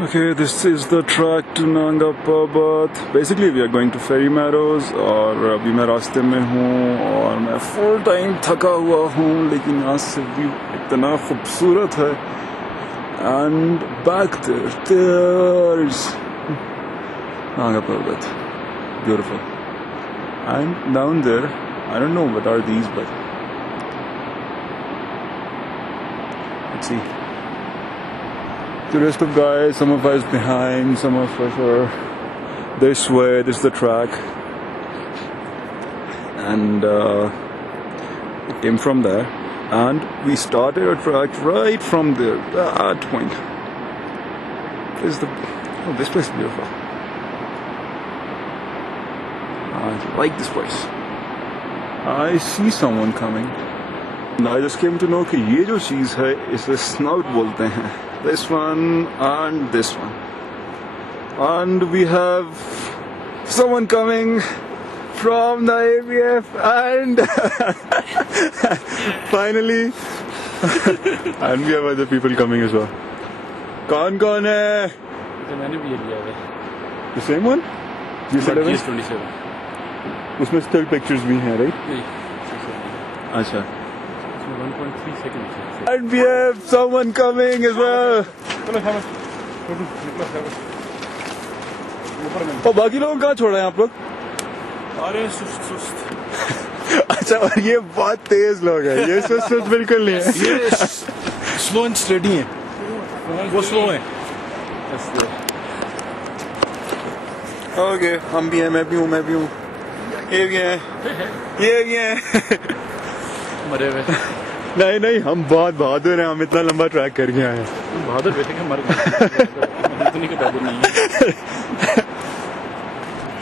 Okay, this is the track to Nanga Parbat. Basically, we are going to Ferry Meadows और अभी मैं रास्ते में हूँ और मैं फुल टाइम थका हुआ हूँ, लेकिन यहाँ से व्यू इतना खूबसूरत है. And back there's Nanga Parbat, beautiful. And down there, I don't know what are these, but let's see. The rest of guys, some of us behind, some of us are this way. This is the track, and it came from there, and we started a track right from there. That point is this place is beautiful. I like this place. I see someone coming. And I just came to know कि ये जो चीज़ है इसे snout बोलते हैं. This one and this one. And we have someone coming from the ABF and finally and we have other people coming as well. कौन है? मैंने भी ये लिया है. The same one? You said it? 27. उसमें still pictures भी हैं, right? नहीं. अच्छा. 1.3 seconds. And we have someone coming as well. और बाकी लोग कहाँ छोड़ा है आप लोग? अरे सुस्त. अच्छा, और ये बहुत तेज लोग हैं. ये सुस्त बिल्कुल नहीं है. ये स्लो एंड स्टेडी है. वो स्लो है. ओके, हम भी हैं, मैं भी हूँ. ये भी हैं. मरे हुए. नहीं, हम बहुत बहादुर हैं. हम इतना लंबा ट्रैक कर गए हैं. बहादुर बेटे के मर गए. इतनी की बहादुर नहीं है.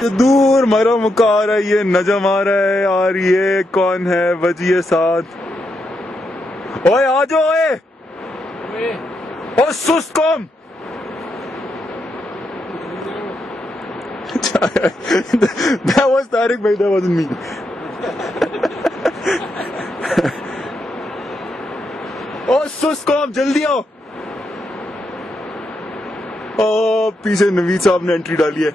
तो दूर मरो मुक्का आ रहा है, ये नजम आ रहा है. और ये कौन है? बजिए साथ. ओए आ जाओ. ओए सुस्त कौम. That was Tariq bhai, that wasn't me. ओ सुस्त कौम, जल्दी आओ. ओ पीछे नवीद साहब ने एंट्री डाली है.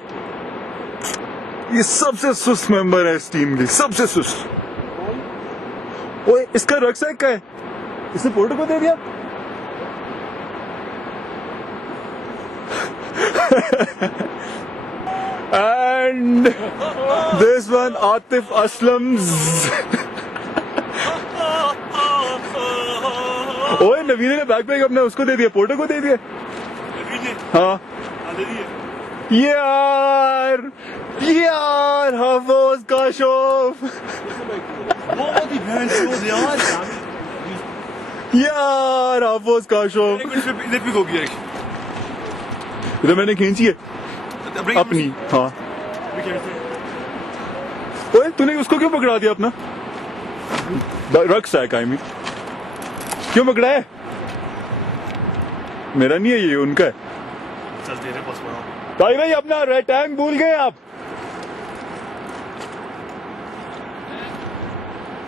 ये सबसे सुस्त मेंबर है इस टीम की, सबसे सुस्त. ओए इसका रक्सैक का है. इसने पोर्टर को दे दिया. And this one Atif Aslam's. ओए नवीन ने बैकपैक अपने उसको दे दिया, पोर्टर को दे दिया. हाँ यार हफोज का शोफ. यार हफोज का शोफ. इधर मैंने खींची है अपनी. हाँ. ओए तूने उसको क्यों पकड़ा दिया अपना? Rucksack I mean. क्यों पकड़ा है? मेरा नहीं है ये, उनका है. चल तेरे पास पड़ा. भाई अपना रेड टैंक भूल गए आप.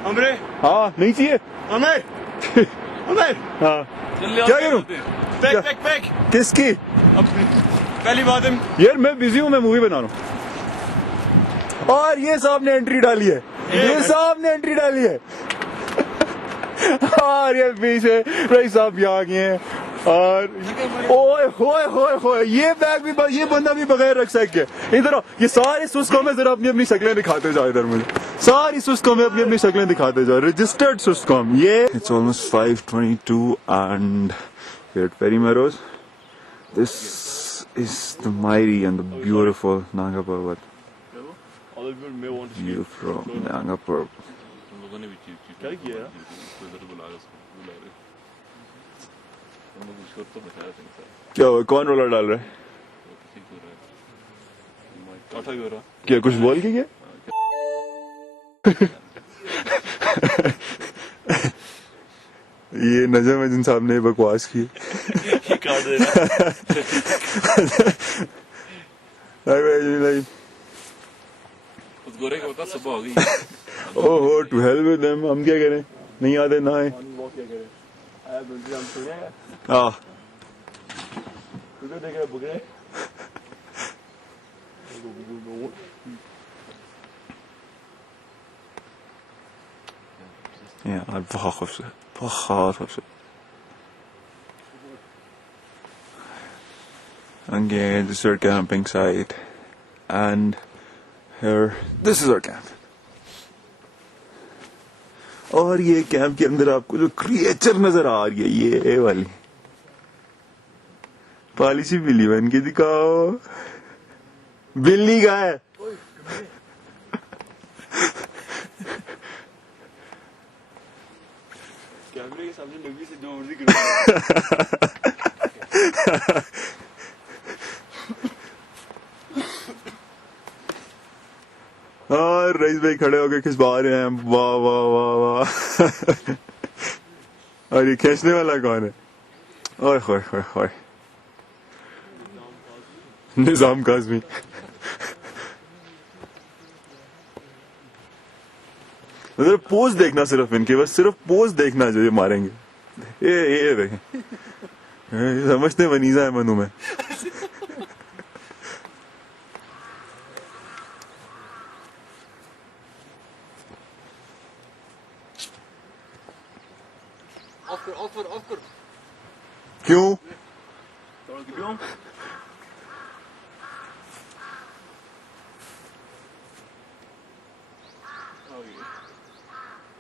हमरे. हाँ नहीं चाहिए. अमर. हाँ क्या करूँ? पैक. किसकी? पहली बात है यार मैं बिजी हूँ, मैं मूवी बना रहा हूँ. और ये साहब ने एंट्री डाली है. और ये पीछे भाई साहब यहाँ गए हैं. और ओए ये बैग भी, ये बंदा भी बगैर रक्सैक के. इधर ये सारे सुस्त कौम है. जरा अपनी शक्लें दिखाते जाओ इधर. मुझे सारी सुस्त कौम है, अपनी शक्लें दिखाते जाओ. रजिस्टर्ड सुस्त कौम ये. It's almost 5:22 and we're at Ferry Meadows. This is the mighty and the beautiful Nanga Parbat. View from Nanga Parbat. क्या हुआ? कौन रोला डाल रहा है? क्या कुछ बोल के क्या? ये नजम साहब ने बकवास की. गोरे को बता सुबह हो गई. ओह टू हेल विद देम. हम क्या करें? नहीं आते ना है. तुझे देख रहे बुगड़े यार बहुत खूबसूरत, बहुत खूबसूरत. Again, this is our camping site, and here, this is our camp. और ये कैंप के अंदर आपको जो क्रिएचर नजर आ रही है, ये वाली पाली सी बिल्ली बन के दिखाओ. बिल्ली का है. कैमरे के सामने नबी से जो मर्जी करो. और रईस भाई खड़े होके खिंचवा रहे हैं. वाह वाह वाह वाह. और ये खींचने वाला कौन है? ओए होए होए होए. निजाम काज़मी. मतलब पोज देखना सिर्फ इनके, बस सिर्फ पोज देखना जो ये मारेंगे. ये देखें, समझते वनीजा है मनु में. ऑफ कर क्यों? क्यों?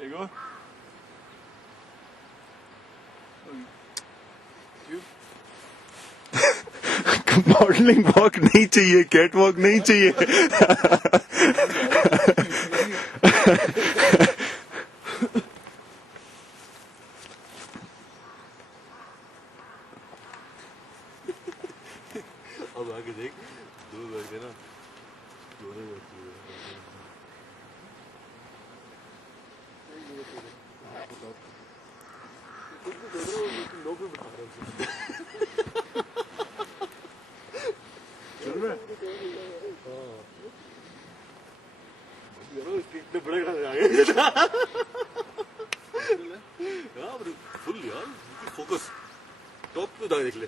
Ego? मॉडलिंग वॉक नहीं चाहिए, कैट वॉक नहीं चाहिए. अब आगे देख, दो लड़के ना दोनों लड़के फुल यार फोकस टॉप पे देख ले.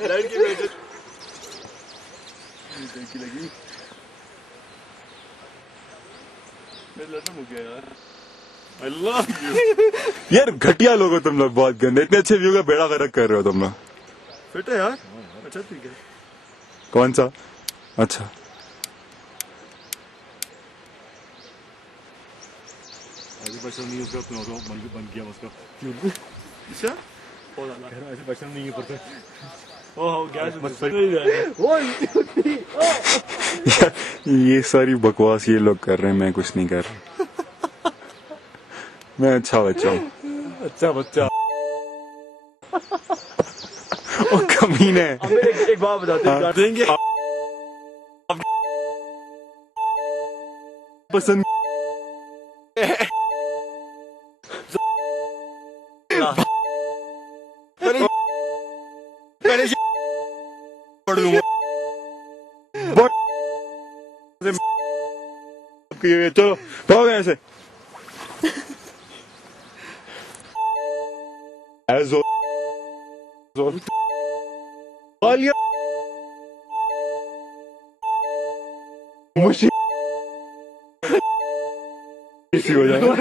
लाइट की वजह कैसी लगी? यार घटिया लोग हो तुम लोग, बहुत गंदे, इतने अच्छे व्यू का बेड़ा गर्क कर रहे हो तुम लोग। फिट है यार, अच्छा ठीक है। कौन सा? अच्छा बचन नहीं उसका बन गया उसका अच्छा ऐसे बचन नहीं है पड़ता। ओह गैस मत ये सारी बकवास ये लोग कर रहे हैं, मैं कुछ नहीं कर रहा। मैं अच्छा बच्चा हूँ। अच्छा बच्चा। ओ कमीने। एक बात बताते हैं देंगे पसंद चलो भाग ऐसे इसी हो जाएगा।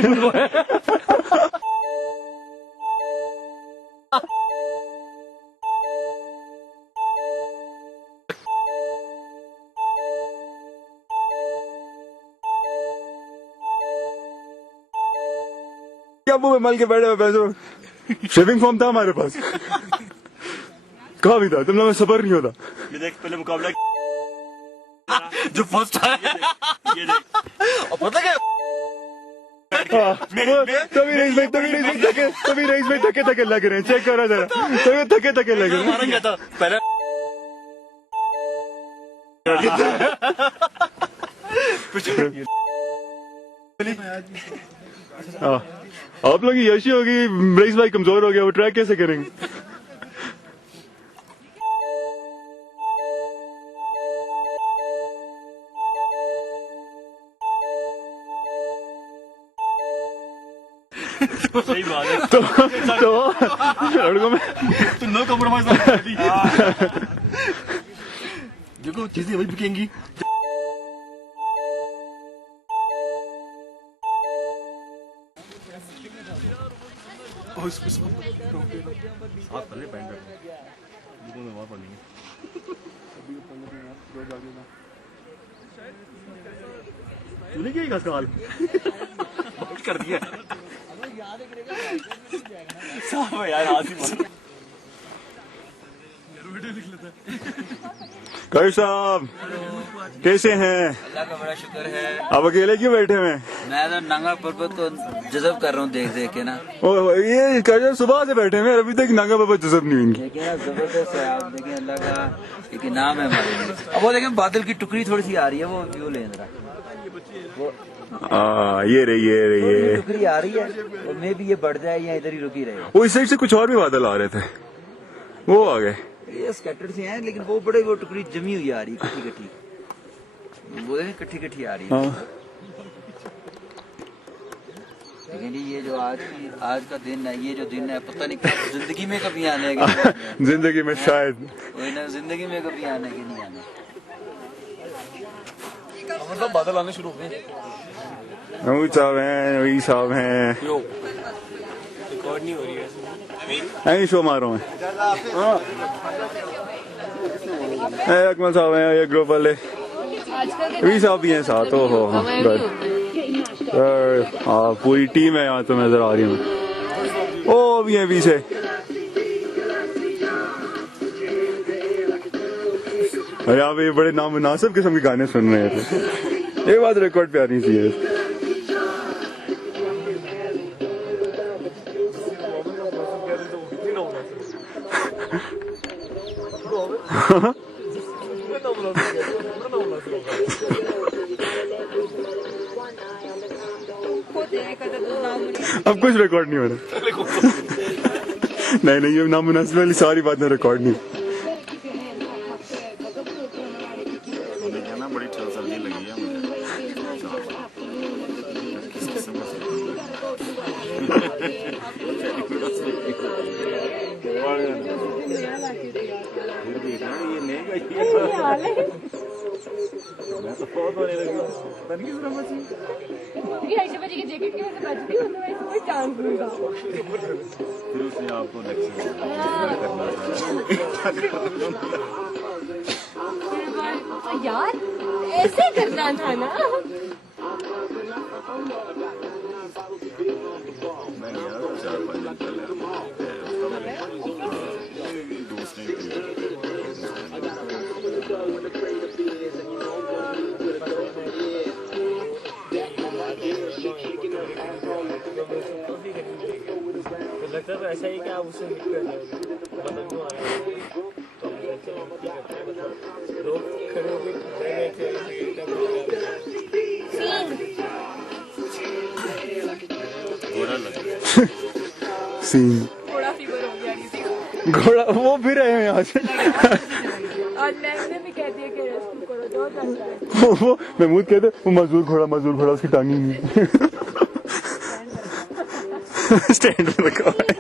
क्या मुंह में मल के बैठे हुए पैसों? शेविंग फॉर्म था हमारे पास, कहा भी था तुम लोगों में सबर नहीं होता। ये देख पहले मुकाबला जो फर्स्ट है ये देख और पता क्या तभी रईस भाई थके थके लग रहे हैं, चेक करो जरा, तभी थके थके लग रहे हैं। हमारा क्या था पहले आप लोग की यशी होगी, रईस भाई कमजोर हो गया, वो ट्रैक कैसे करेंगे? सही बात है। तो लड़कों में तो नो कॉम्प्रोमाइज देखो चीजें वही बिकेंगी। साथ पहले बैंड में वहां पढ़ेंगे। तूने क्या इसका हाल कर दिया साहब यार हाथ ही कई साहब कैसे हैं? अल्लाह का बड़ा शुक्र है। आप अकेले क्यों बैठे हुए हैं? मैं तो नंगा पर्वत को जज़ब कर रहा हूँ देख देख के ना। ये कर सुबह से बैठे हैं, अभी तक नागा बाबा जज़ब नहीं हुई। देखिए ना जबरदस्त है, आप देखें अल्लाह का एक इनाम है हमारे लिए। अब वो देखें बादल की टुकड़ी थोड़ी सी आ रही है, वो व्यू ले जरा, ये रही टुकड़ी आ रही है, और मे भी ये बढ़ जाए या इधर ही रुकी रहे। वो इस साइड से कुछ और भी बादल आ रहे थे, वो आ गए। ये स्कैटर्ड से हैं, लेकिन वो बड़े वो टुकड़ी जमी हुई आ रही है, कट्ठी कट्ठी, वो देखें कट्ठी कट्ठी आ रही है। लेकिन ये जो आज का दिन है, ये जो दिन है पता नहीं जिंदगी में कभी आने के जिंदगी में शायद जिंदगी में कभी आने के नहीं आने। मतलब बादल आने शुरू हो गए। वही साहब हैं रिकॉर्ड नहीं हो रही है, यही शो मार रहा हूँ मैं। अकमल साहब हैं, ये ग्रुप वाले वही साहब भी हैं साथ। हो हाँ पूरी टीम है यहाँ तो नजर आ रही हूँ। ओ भी है पीछे, और यहाँ पे बड़े नामुनासिब किस्म के गाने सुन रहे थे। ये बात रिकॉर्ड पे आनी चाहिए। अब कुछ रिकॉर्ड नहीं हो रहा। नहीं ये नामुनासिब वाली सारी बातें रिकॉर्ड नहीं। बड़ी सर्दी लगी है मुझे। मैं तो बहुत होने लगा बन किस तरह बची ये आयशा बाजी की जैकेट की वजह से बच गई वरना वैसे कोई चांस नहीं था फिर उसने आपको लेक्चर यार ऐसे करना था ना मैं गया 4-5 दिन पहले दोस्त ने लगता है ऐसा ही कि आप उससे हिट कर जाओगे मतलब जो आया तो लोग खड़े होकर सीन थोड़ा फीवर हो गया किसी को घोड़ा वो भी रहे हैं यहाँ से और मैंने भी कह दिया कि रेस्क्यू करो जो करता है वो महमूद कहते वो मजदूर घोड़ा उसकी टांगी नहीं स्टैंड में रखा हुआ है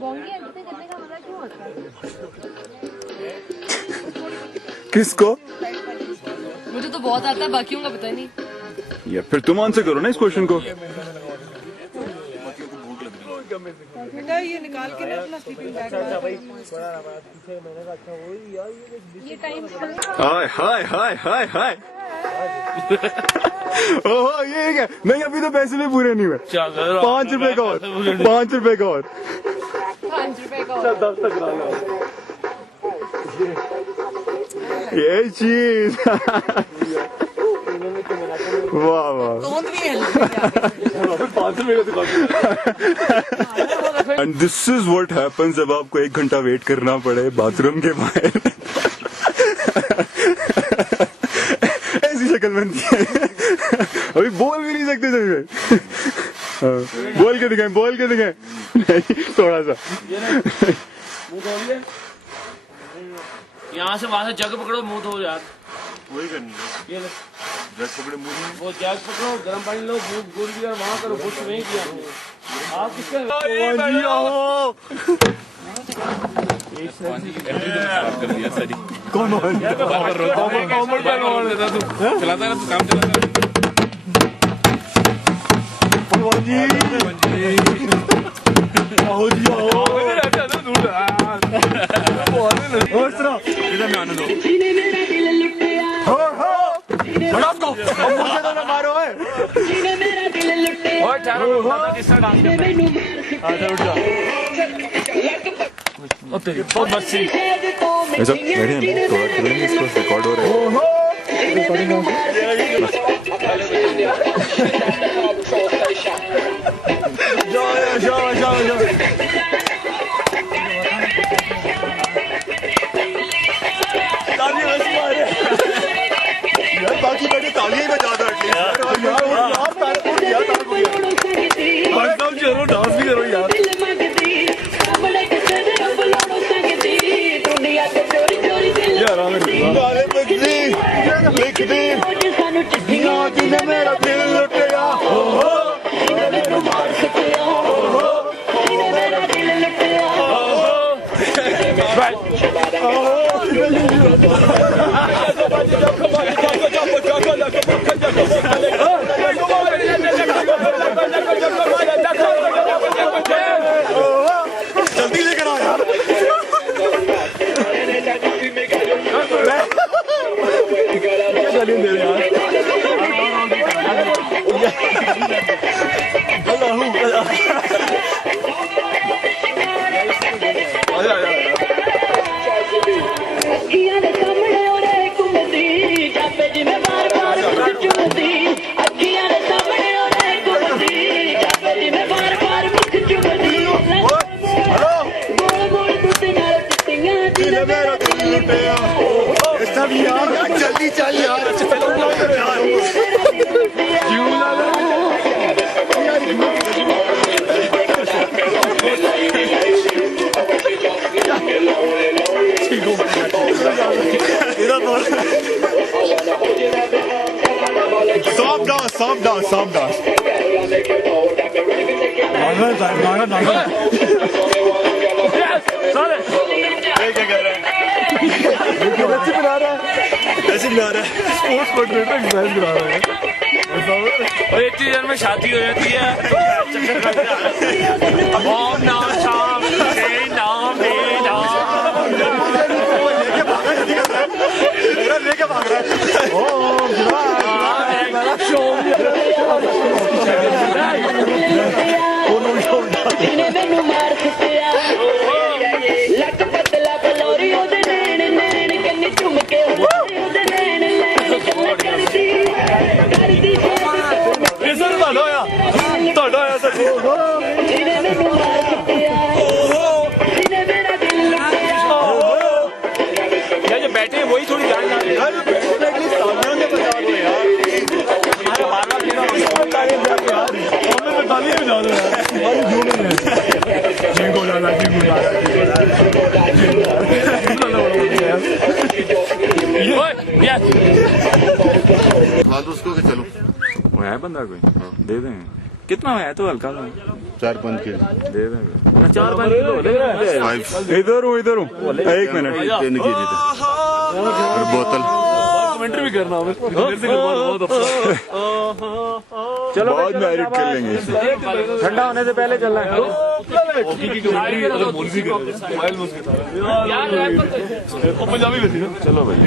बोंगी ऐसे करने का मजा क्यों होता है किसको मुझे तो बहुत आता है बाकियों का पता नहीं या फिर तुम आंसर करो ना इस क्वेश्चन को बेटा ये निकाल के ना अपना स्लीपिंग बैग ये टाइम हाय हाय हाय हाय हाय ओहो ये क्या नहीं अभी तो पैसे भी पूरे नहीं हुए 5 रुपए का और 5 रुपए का और 5 रुपए का 10 तक ये चीज वाह वाह and this is what happens जब आपको 1 घंटा वेट करना पड़े बाथरूम के बाहर ऐसी शक्ल बनती है अभी बोल भी नहीं सकते सभी में बोल के दिखाएं नहीं थोड़ा सा यहाँ से वहां से जग पकड़ो मुंह धो यार वही करनी है ये ले जग पकड़े मुंह वो जग पकड़ो गर्म पानी लो गुड़ भी और वहां करो कुछ नहीं किया आप किसके कर दिया सरी कौन चलाता है तू काम चलाता इधर में आने दो मारो है ऐसा इसको रिकॉर्ड हो रहा है बाकी बैठे तालियां बजा दो डांस भी करो यार लिख दी जिन्हें मेरा दिल लुटिया जल्दी लेकर आ यार जल्दी चल यार Soft dance. क्या कर रहा है? ऐसे बना रहा है स्पोर्ट्स कोऑर्डिनेटर एक्सरसाइज करा रहा है और इतनी देर में शादी हो जाती है नाम शाम नाम लेके भाग रहा है जो बैठे हैं वही थोड़ी जान उसको के चलो वो है बंदा कोई दे दें कितना है तो हल्का 4-5 किलो दे देंगे 4-5 किलो इधर हूँ 1 मिनट 3 केजी और बोतल कमेंट्री भी करना हमें इधर से करवा बहुत अच्छा चलो बाद में एडिट कर लेंगे ठंडा होने से पहले चलना है पंजाबी में थी ना चलो भाई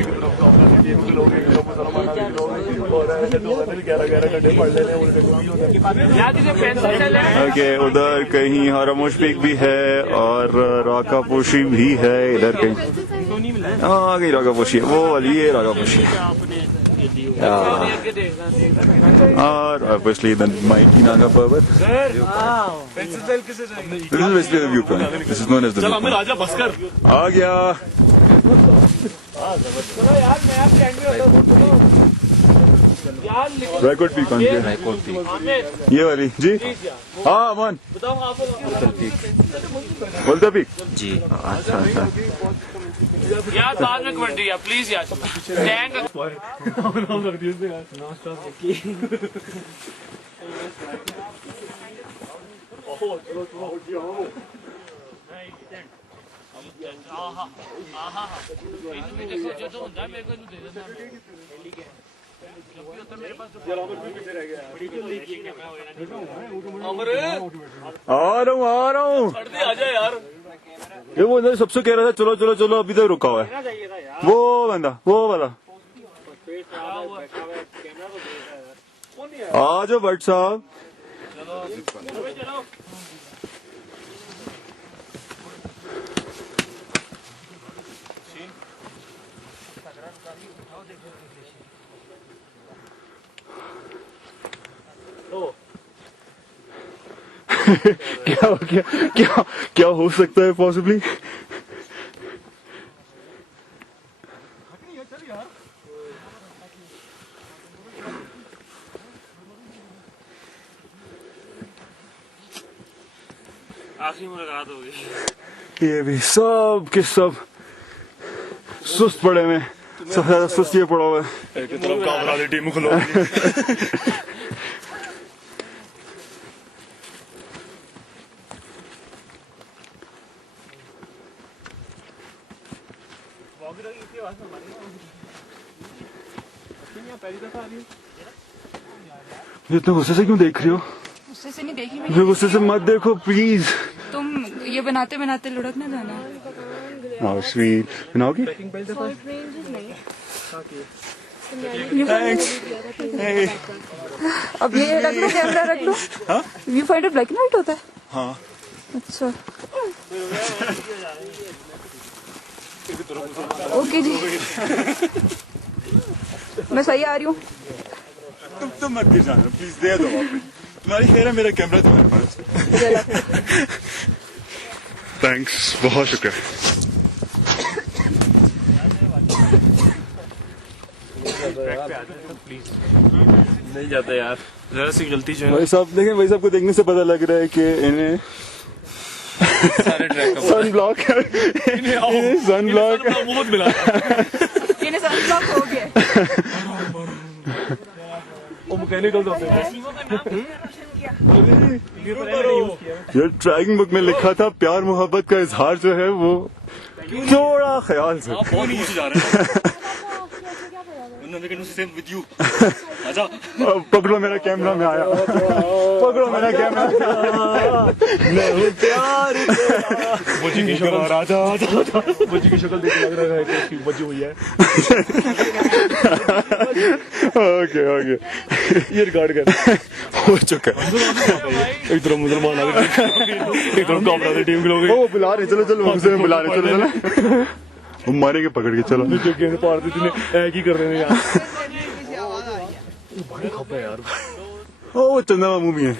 ओके उधर कहीं हरमुश पीक भी है और राकापोशी भी है इधर कहीं हाँ कहीं राकापोशी है वो वाली ये राकापोशी है और obviously the mighty Naga Parbat. This is basically the viewpoint. This is known as the चल हमें viewpoint. राजा बसकर आ गया रायकोट पीक कौन सी है? ये वाली जी हाँ अमन बोलता पीक जी अच्छा अच्छा यार बाद में कमेंट्री यार प्लीज यार टैंक नाम रख दिया इसने यार आ रहा हूँ आजा यार ये वो अंदर सबसे कह रहा था चलो चलो चलो अभी तक रुका हुआ है वो बंदा वो वाला आ जाओ भट्ट साहब क्या क्या क्या क्या हो सकता है पॉसिबली आखिरी मुलाकात होगी ये भी सब के सब सुस्त पड़े में सबसे ज्यादा सुस्त ये पड़ा हुआ है एक तरफ काबरा वाली टीम खुलो इतने गुस्से से क्यों देख रही हो गुस्से से नहीं देखी मुझे गुस्से से मत देखो प्लीज तुम ये बनाते बनाते लुढ़क ना जाना हाउ स्वीट बनाओगी थैंक्स अब ये रख लो कैमरा रख लो viewfinder black and white होता है हाँ अच्छा ओके जी मैं सही आ रही हूँ तुम मत गिर जाना प्लीज दे दो वापस तुम्हारी खैर है मेरा कैमरा तुम्हारे पास थैंक्स बहुत शुक्रिया नहीं जाता यार जरा सी गलती जो है भाई साहब देखें भाई साहब को देखने से पता लग रहा है कि इन्हें सन ब्लॉक सन ब्लॉक बहुत मिला इन्हें सनब्लॉक हो गया वो मैकेनिकल तो यार ट्रैकिंग बुक में लिखा था प्यार मोहब्बत का इजहार जो है वो थोड़ा ख्याल से। बहुत दूर से जा रहे हैं। Same with you. आजा। पकड़ो मेरा कैमरा में आया, पकड़ो मेरा कैमरा। मैं हूँ प्यार बुजी की शक्ल, आजा आजा आजा। बुजी की शक्ल देख लग रहा है कि उसकी बजी हुई है। ओके ओके, ये रिकॉर्ड कर हो चुका है। एक तरफ मुसलमान आ गए, एक तरफ काफिर टीम के लोग। वो बुला रहे, चलो चलो हमसे बुला रहे, चलो चलो वो मारेंगे पकड़ के, चलो। जगह से पार देती ने ऐ की कर रहे हैं यार। बड़े खपे यार। ओ वो चंदा मामू भी है।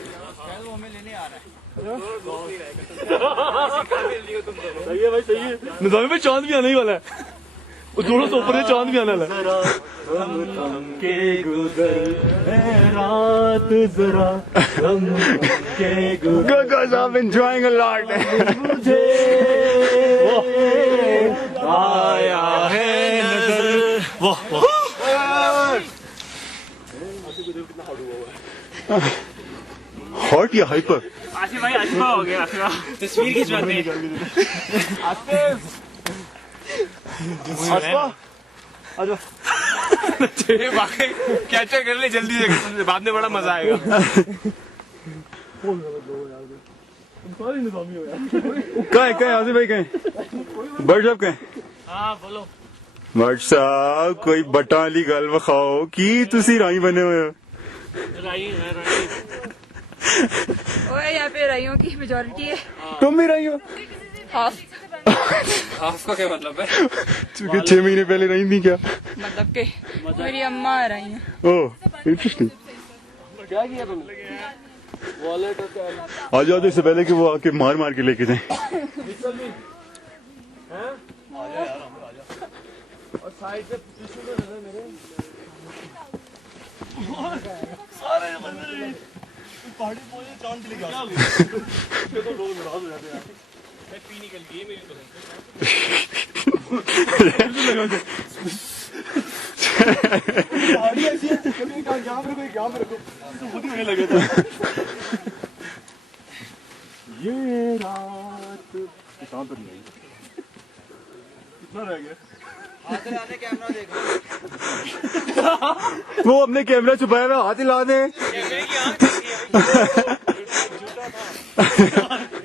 सही है भाई, सही है। निजामी में चांद भी आने ही वाला है। वो दोनों से ऊपर चांद भी आने वाला है। के गुजर है रात जरा के गुजर। Because I'm enjoying a lot. मुझे आया है नजर। वाह वाह। हॉट या हाइपर? आसिफ भाई आसिफा हो गया, आसिफा तस्वीर खिंचवाते हैं। कैप्चर कर ले जल्दी से, बाद में बड़ा मजा आएगा। कहाँ है आसिफ भाई, कहाँ है बर्ड साहब, कहाँ है? हाँ बोलो। बर्ड साहब कोई बटा वाली गल विखाओ की तुसी राई बने हुए हो। राई ओए यहाँ पे राइयों की मेजोरिटी है। तुम भी रही हो? हाफ हाफ का क्या मतलब है? क्योंकि 6 महीने पहले नहीं थी क्या? मतलब के मेरी अम्मा आ रही हैं। Oh interesting. क्या किया तुमने? वॉलेट और क्या? आ जाओ तो इससे पहले कि वो आके मार मार के लेके जाए। और साइड से टिश्यू तो है मेरे। सारे बंदे पहाड़ी पहुंचे चांद के लिए गया। ये तो लोग नाराज हो जाते हैं। मैं पी निकल गई मेरी तो। पहाड़ी ऐसी है, कभी कहा यहाँ पे रखो, यहाँ पे रखो, तो खुद ही होने लगे थे। ये रात कहाँ पर नहीं आई? कितना रह गया? आने कैमरा देखो। वो अपने कैमरा छुपाया हुआ, हाथ हिला दे।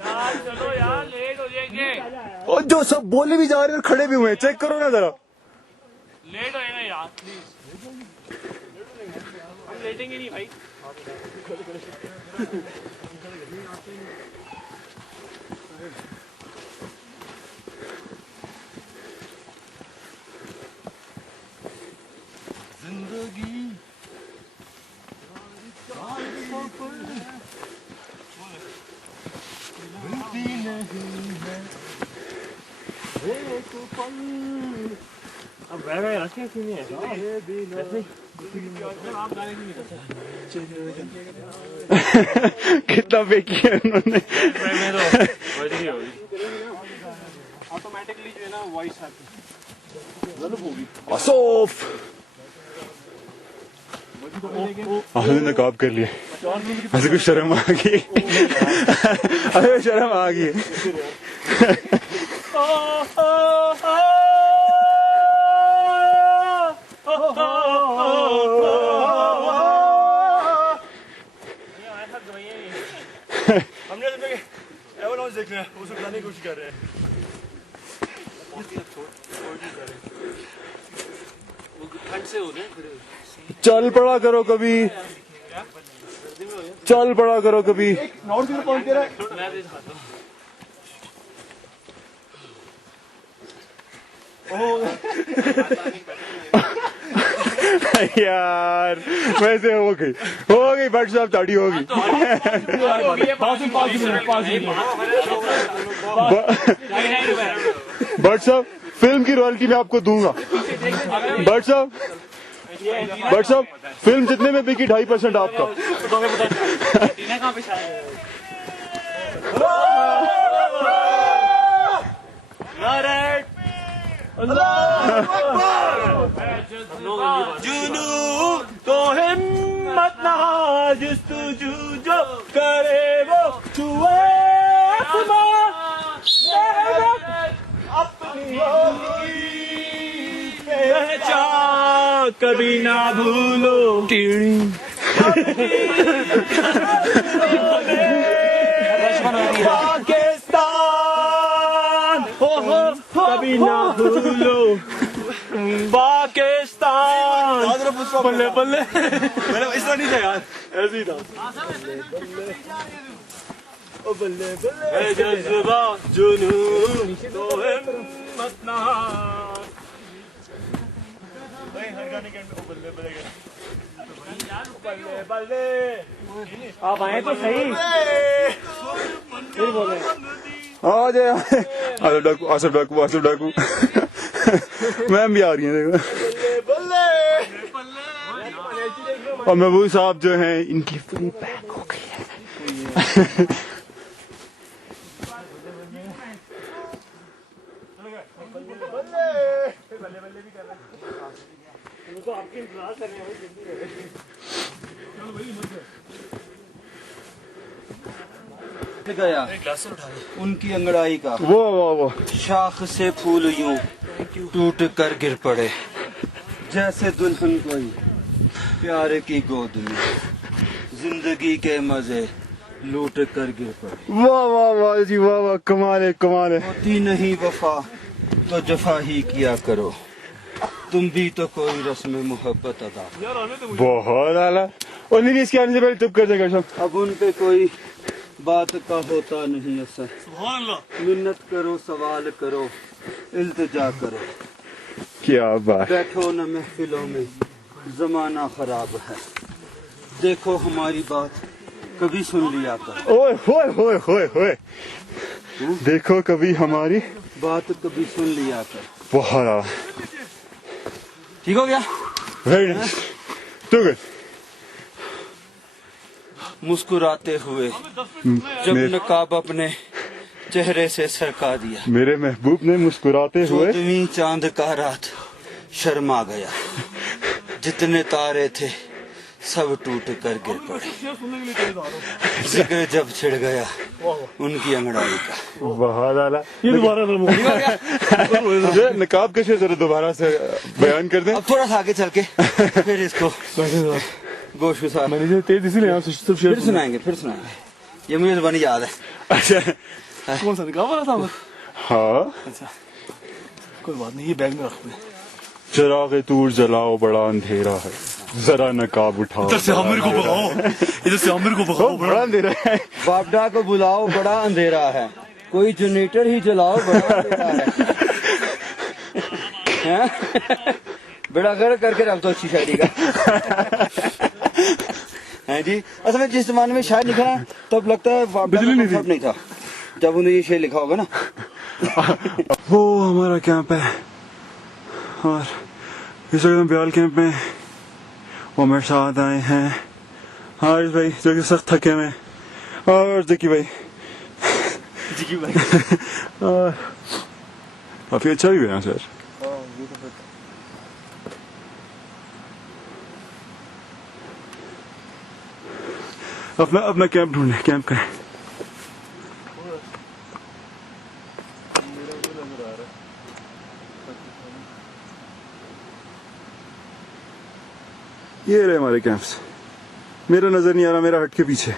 यार चलो यार, लेट हो जाएंगे। और जो सब बोले भी जा रहे हैं खड़े भी हुए हैं, चेक करो ना जरा। लेट हो ना यार प्लीज। हम लेटेंगे नहीं भाई। जिंदगी मिलती नहीं है एक पल। अब बह गए रखे क्यों नहीं है? आप गाने क्यों नहीं करते? कितना बेकी है उन्होंने। ऑटोमेटिकली जो है ना वॉइस आती है। आसोफ आपने नकाब कर लिया, ऐसे कुछ शर्म आ गई। अरे शर्म आ गई। हमने एवोलॉन्च देखना है, उसको खिलाने की कोशिश कर रहे हैं। ठंड से हो गए। चल पड़ा करो कभी, चल पड़ा करो कभी। नॉर्थ की पहुंच रहा है। मैं भी दिखाता हूँ। यार वैसे हो गई बट साहब दाढ़ी होगी। बट साहब फिल्म की रॉयल्टी मैं आपको दूंगा। बट साहब फिल्म जितने में बिकी 2.5% आपका। जुनू तो हिम्मत अपना जस्तुजू जो करे वो छुए आसमां मेहनत अपनी होगी पहचान कभी ना भूलो पाकिस्तान कभी ना भूलो पाकिस्तान बल्ले बल्ले मैंने इसका नहीं था यार ऐसे ही था ओ बल्ले बल्ले जज्बा जुनून तो हिम्मत ना भाई हर गाने के अंदर बल्ले बल्ले बल्ले बल्ले आप आए तो सही फिर बोले आ जाए आसफ डाकू मैम भी आ रही हैं देखो और महबूब साहब जो हैं इनकी फ्री पैक हो गई है गया उनकी अंगड़ाई का वो शाख से फूल यूं टूट कर गिर पड़े जैसे दुल्हन कोई प्यारे की गोद में जिंदगी के मजे लूट कर गिर पड़े वाह जी वाह कमाल है होती नहीं वफा तो जफा ही किया करो तुम भी तो कोई रस्म मोहब्बत अदा बहुत आला और नहीं इसके आने से पहले चुप कर देगा सब अब उन पे कोई बात का होता नहीं असर मिन्नत करो सवाल करो इल्तिजा करो क्या बात बैठो न महफिलों में जमाना खराब है देखो हमारी बात कभी सुन लिया करो ओए होए देखो कभी हमारी बात कभी सुन लिया करो बहुत आला ठीक हो गया वेरी नाइस टू गुड मुस्कुराते हुए जब नकाब अपने चेहरे से सरका दिया मेरे महबूब ने मुस्कुराते हुए 14वीं चांद का रात शर्मा गया जितने तारे थे सब टूट कर गिर पड़े जिक्र जब छिड़ गया उनकी अंगड़ाई का बहुत आला ये दोबारा नकाब कैसे जरा दोबारा से बयान कर दें अब थोड़ा सा आगे चल के फिर इसको गोश्त के साथ मैंने तेज इसीलिए यहाँ से सब शेयर फिर सुनाएंगे ये मुझे जबानी याद है अच्छा कौन सा निकाल वाला था हाँ अच्छा कोई बात नहीं ये बैग में रख दे चिराग तूर जलाओ बड़ा अंधेरा है जरा नकाब उठाओ इधर से आमिर को भगाओ बड़ा अंधेरा है बापडा को बुलाओ बड़ा अंधेरा है कोई जनरेटर ही जलाओ बड़ा अंधेरा है बेड़ा गर्क करके रख दो अच्छी शायरी का है जी असल में जिस जमाने में शायर लिखा है तब लगता है बिजली नहीं था जब उन्होंने ये शेर लिखा होगा ना वो हमारा कैंप है और इस वक्त हम ब्याल कैंप में वो मेरे साथ आए हैं हारिस भाई जो कि सख्त थके हुए और जिकी भाई और काफी अच्छा भी है सर अपना कैंप ढूंढे कैंप का ये रहे हमारे कैंप्स मेरा नजर नहीं आ रहा मेरा हट के पीछे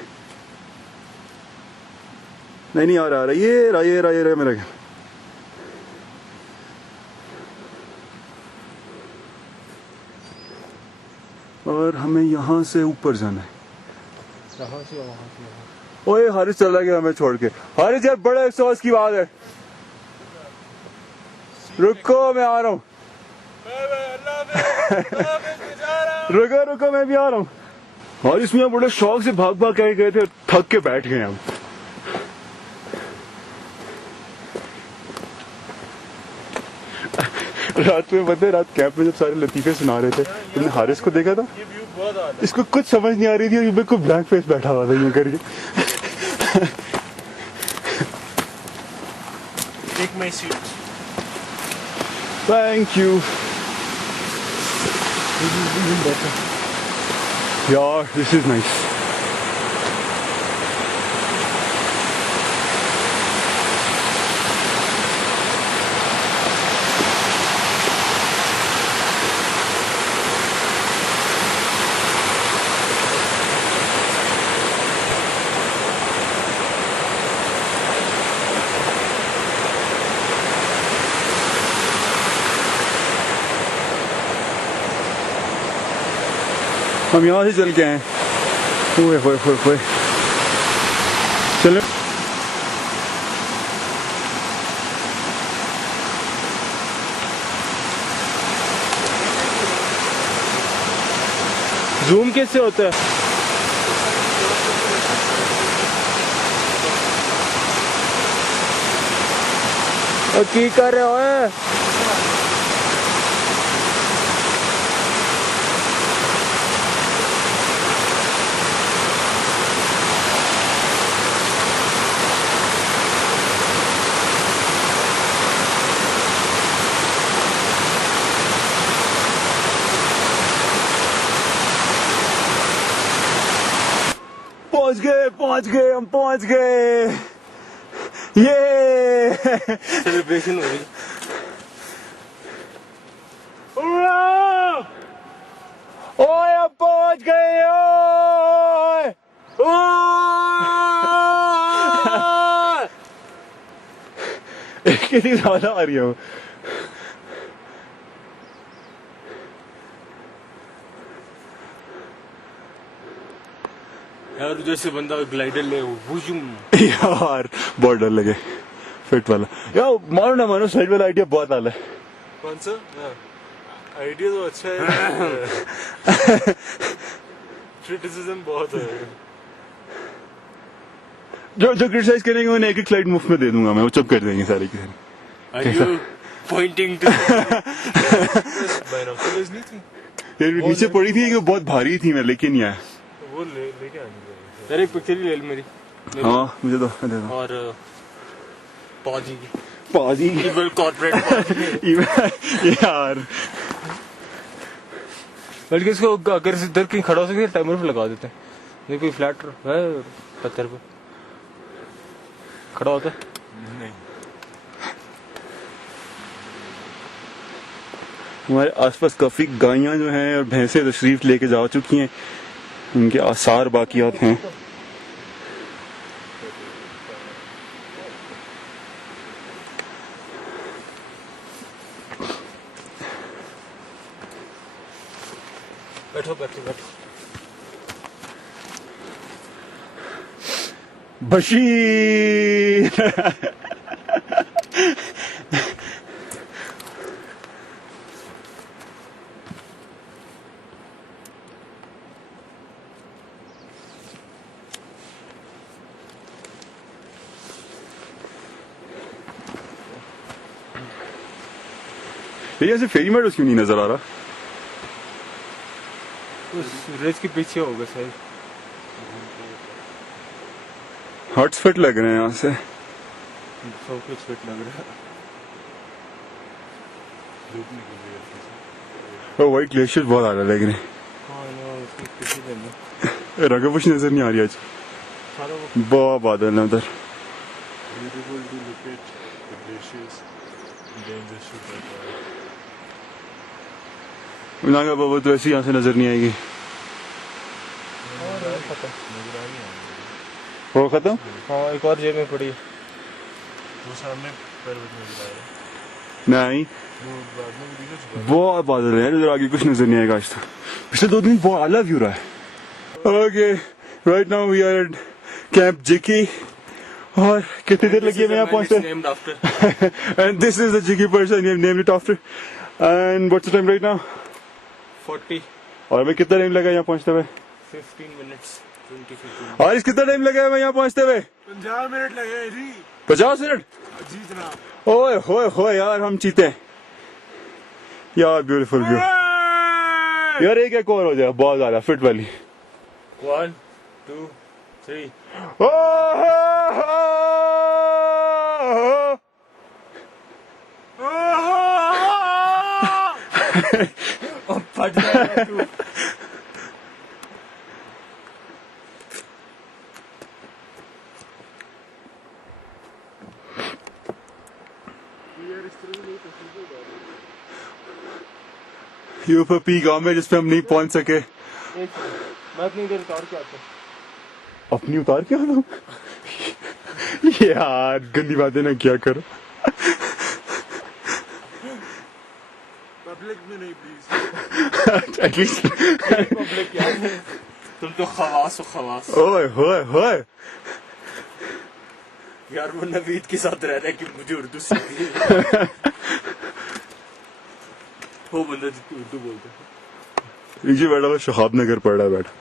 नहीं आ रहा ये रहा मेरा कैंप और हमें यहाँ से ऊपर जाना है ओए हारिस चला गया हमें छोड़ के हारिस यार बड़े अफसोस की बात है रुको मैं आ रहा हूँ रुको मैं भी आ रहा हूँ हारिस मियाँ बड़े शौक से भाग कर गए थे थक के बैठ गए हम रात में पता है रात कैंप में जब सारे लतीफे सुना रहे थे तुमने हारिस को देखा था इसको कुछ समझ नहीं आ रही थी और बिल्कुल ब्लैंक फेस बैठा हुआ था यूं करके take my seat thank you यार दिस इज नाइस. हम यहाँ से चल के आए. ओए होए होए होए. चलो जूम कैसे होता है? की कर रहे हो? पहुंच गए हम पहुंच गए. ये सेलिब्रेशन हो रही. ओए हम पहुंच गए. ओए कितनी ज्यादा आ रही है. यार जैसे बंदा ग्लाइडर ले वुजुम. यार बहुत डर लगे. फिट वाला यार मानो ना मानो साइड वाला आइडिया बहुत आला है. कौन सा आइडिया तो अच्छा है. क्रिटिसिज्म बहुत है. जो क्रिटिसाइज करेंगे उन्हें एक स्लाइड मुफ्त में दे दूंगा मैं. वो चुप कर देंगे सारे के सारे. Are you pointing to binoculars नहीं थी? यार नीचे पड़ी थी कि बहुत भारी थी. मैं लेके नहीं आया. वो लेके आनी चाहिए. तेरी पिक्चर ही ले लो मेरी. हाँ मुझे तो दे दो. और पाजी की पाजी इवल कॉर्पोरेट यार बल्कि इसको अगर इधर कहीं खड़ा हो सके टाइमर पे लगा देते हैं. नहीं कोई फ्लैट है पत्थर पे खड़ा होता है. नहीं. हमारे आसपास काफी गायें जो हैं और भैंसें तशरीफ लेके जा चुकी हैं. उनके आसार बाकियात हैं. बैठो बैठो बैठो. बशीर ये ऐसे फेरी मेडोज क्यों नहीं नजर आ रहा? उस रेस के पीछे होगा शायद. हॉट्स फिट लग रहे हैं यहाँ से. सब कुछ फिट लग रहा है. व्हाइट ग्लेशियर बहुत आ रहा है लग रहे. हाँ ना उसकी किसी दिन नहीं. रगबुश नजर नहीं आ रही आज. सारा वो बहुत बादल है उधर. beautiful to look at the glaciers and then the ship like Naga बाबा तो ऐसी यहाँ से नजर नहीं आएगी. वो खत्म. हाँ एक और जेब में पड़ी है. वो सामने पर्वत नजर आ रहा है. नहीं वो बाद में भी कुछ बहुत बादल है इधर. आगे कुछ नजर नहीं आएगा आज तक. पिछले 2 दिन बहुत अलग व्यू रहा है. Okay right now we are at camp जिकी. और कितनी देर लगी है यहाँ पहुँचते? named after And this is the Jiggy person you named it after. And what's the time right now? 40 और हमें कितना टाइम लगा यहाँ पहुँचते हुए? 15 minutes 20 और इस कितना टाइम लगा है यहाँ पहुँचते हुए? 50 मिनट लगे जी. 50 मिनट. जी जनाब. ओए होए होए यार हम चीते हैं यार. ब्यूटीफुल व्यू यार. एक और हो जाए बहुत ज्यादा फिट वाली. 1 2 3 फट जाएगा तू. ये ऊपर पी गांव में जिसपे हम नहीं पहुंच सके। मैं अपनी इधर उतार के आता हूँ। अपनी उतार के आता हूँ। यार गंदी बातें ना क्या करो। पब्लिक में नहीं प्लीज। एटलीस्ट पब्लिक यार तुम तो खवास हो खवास। ओए होए होए यार वो नवीद के साथ रह रहा है कि मुझे उर्दू सीखनी है। वो बंदा जिसको उर्दू बोलते हैं। नीचे बैठा हुआ शहाब नगर पड़ रहा है बैठा।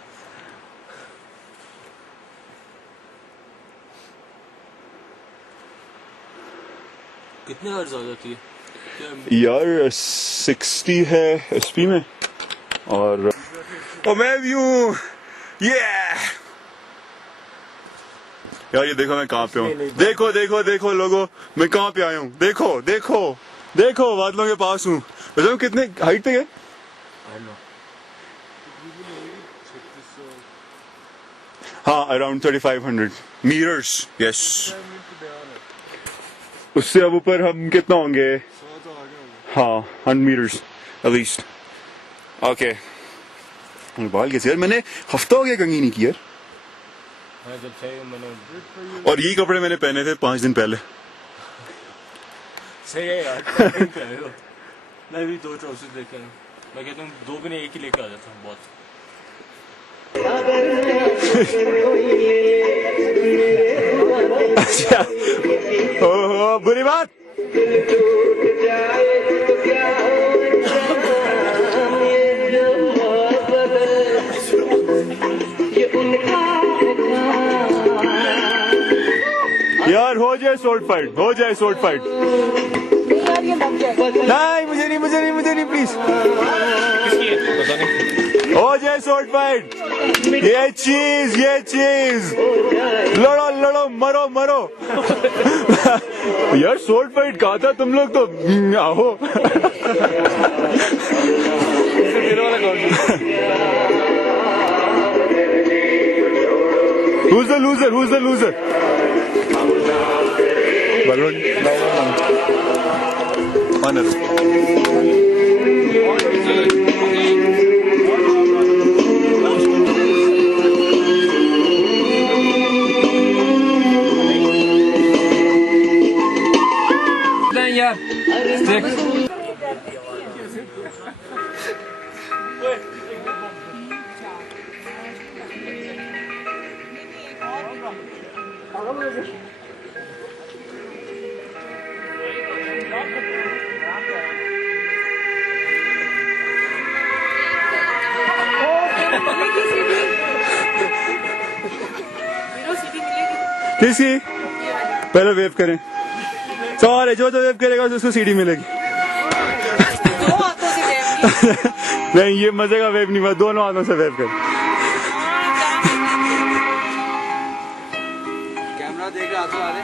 कितने हर्ज आ जाती है यार 60 है एसपी में और मैं भी हूँ। यार ये देखो मैं कहाँ पे हूँ। देखो देखो देखो लोगों मैं कहाँ पे आया हूँ। देखो देखो देखो बादलों के पास हूँ। बताओ कितने हाइट पे गए। हाँ अराउंड 3500 मीटर्स। यस उससे अब ऊपर हम कितना होंगे। हाँ 100 मीटर्स एटलीस्ट। ओके बाल कैसे यार मैंने हफ्ता हो गया कंघी नहीं की यार। जब से मैंने और ये कपड़े मैंने पहने थे 5 दिन पहले। सही है यार। मैं भी 2 ट्राउजर्स लेके आया। मैं कहता हूँ 2 भी नहीं 1 ही लेके आ जाता हूँ बहुत। अच्छा ओहो बुरी बात। यार हो जाए शॉर्ट फाइट हो जाए शॉर्ट फाइट। नहीं मुझे नहीं प्लीज हो जाए शॉर्ट फाइट। ये चीज लड़ो लड़ो मरो मरो। यार शॉर्ट फाइट कहा था तुम लोग तो आओ। Who's the loser? किसी पहले वेव करें। सॉरी जो वेव करेगा उसको सीडी मिलेगी। नहीं ये मजे का वेव नहीं हुआ। दोनों हाथों से वेव कर। कैमरा देख रहा था अरे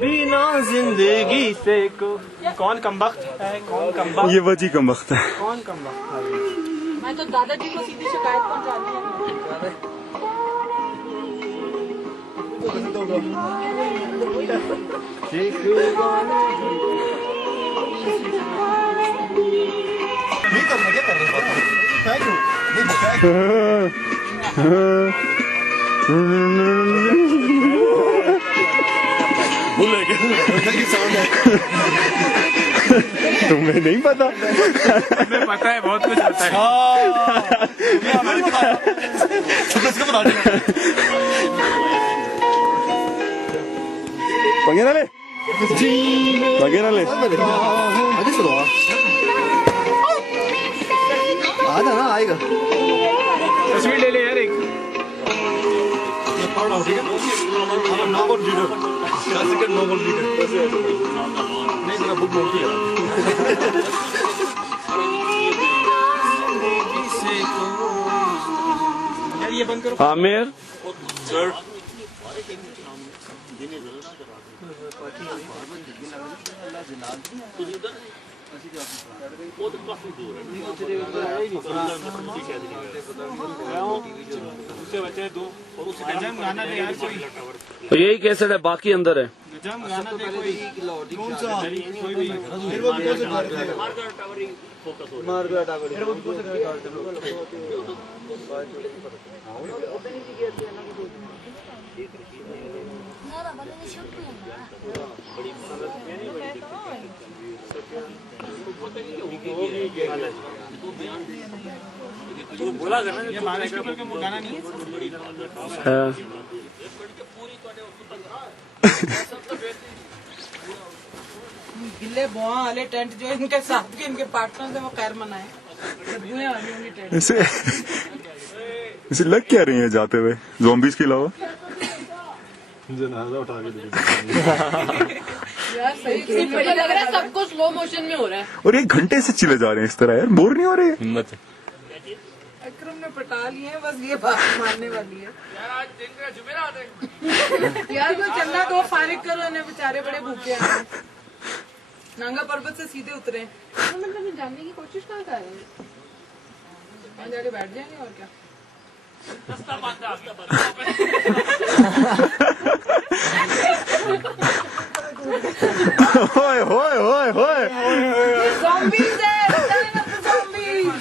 बिना जिंदगी से को कौन कमबख्त है कौन कमबख्त। ये वजी कमबख्त है। कौन कमबख्त है। मैं तो दादाजी को सीधी शिकायत पहुंचाती हूँ। तुम्हें नहीं पता। हमें पता है बहुत कुछ पता है। पंगे ना ले आधा ना आएगा। तस्वीर ले ले यार एक। ये बंद करो। आमिर सर तो यही कैसेट है, बाकी अंदर है। बोला करना ये मालिश करके वो गाना नहीं है। गिल्ले बुआ वाले टेंट जो इनके साथ के इनके पार्टनर थे वो खैर मनाए। बुआ वाली होंगी टेंट। इसे लग क्या रही है जाते हुए ज़ॉम्बीज़ के अलावा? जनाजा उठा के यार सही लग रहा है, सबको स्लो मोशन में हो रहा है। और 1 घंटे से चले जा रहे हैं इस तरह, यार बोर नहीं हो रहे? हिम्मत है। अकरम ने पटा लिए हैं, बस ये बात मानने वाली है। यार आज दिन का जुमेरात है। यार कोई चंदा दो, फारिग करो इन्हें, बेचारे बड़े भूखे हैं। नांगा पर्वत से सीधे उतरे। मतलब जानने की कोशिश कहाँ कर रहे हैं? वहाँ जाके बैठ जाएंगे और क्या। होए होए होए होए Zombies है, return of the zombies।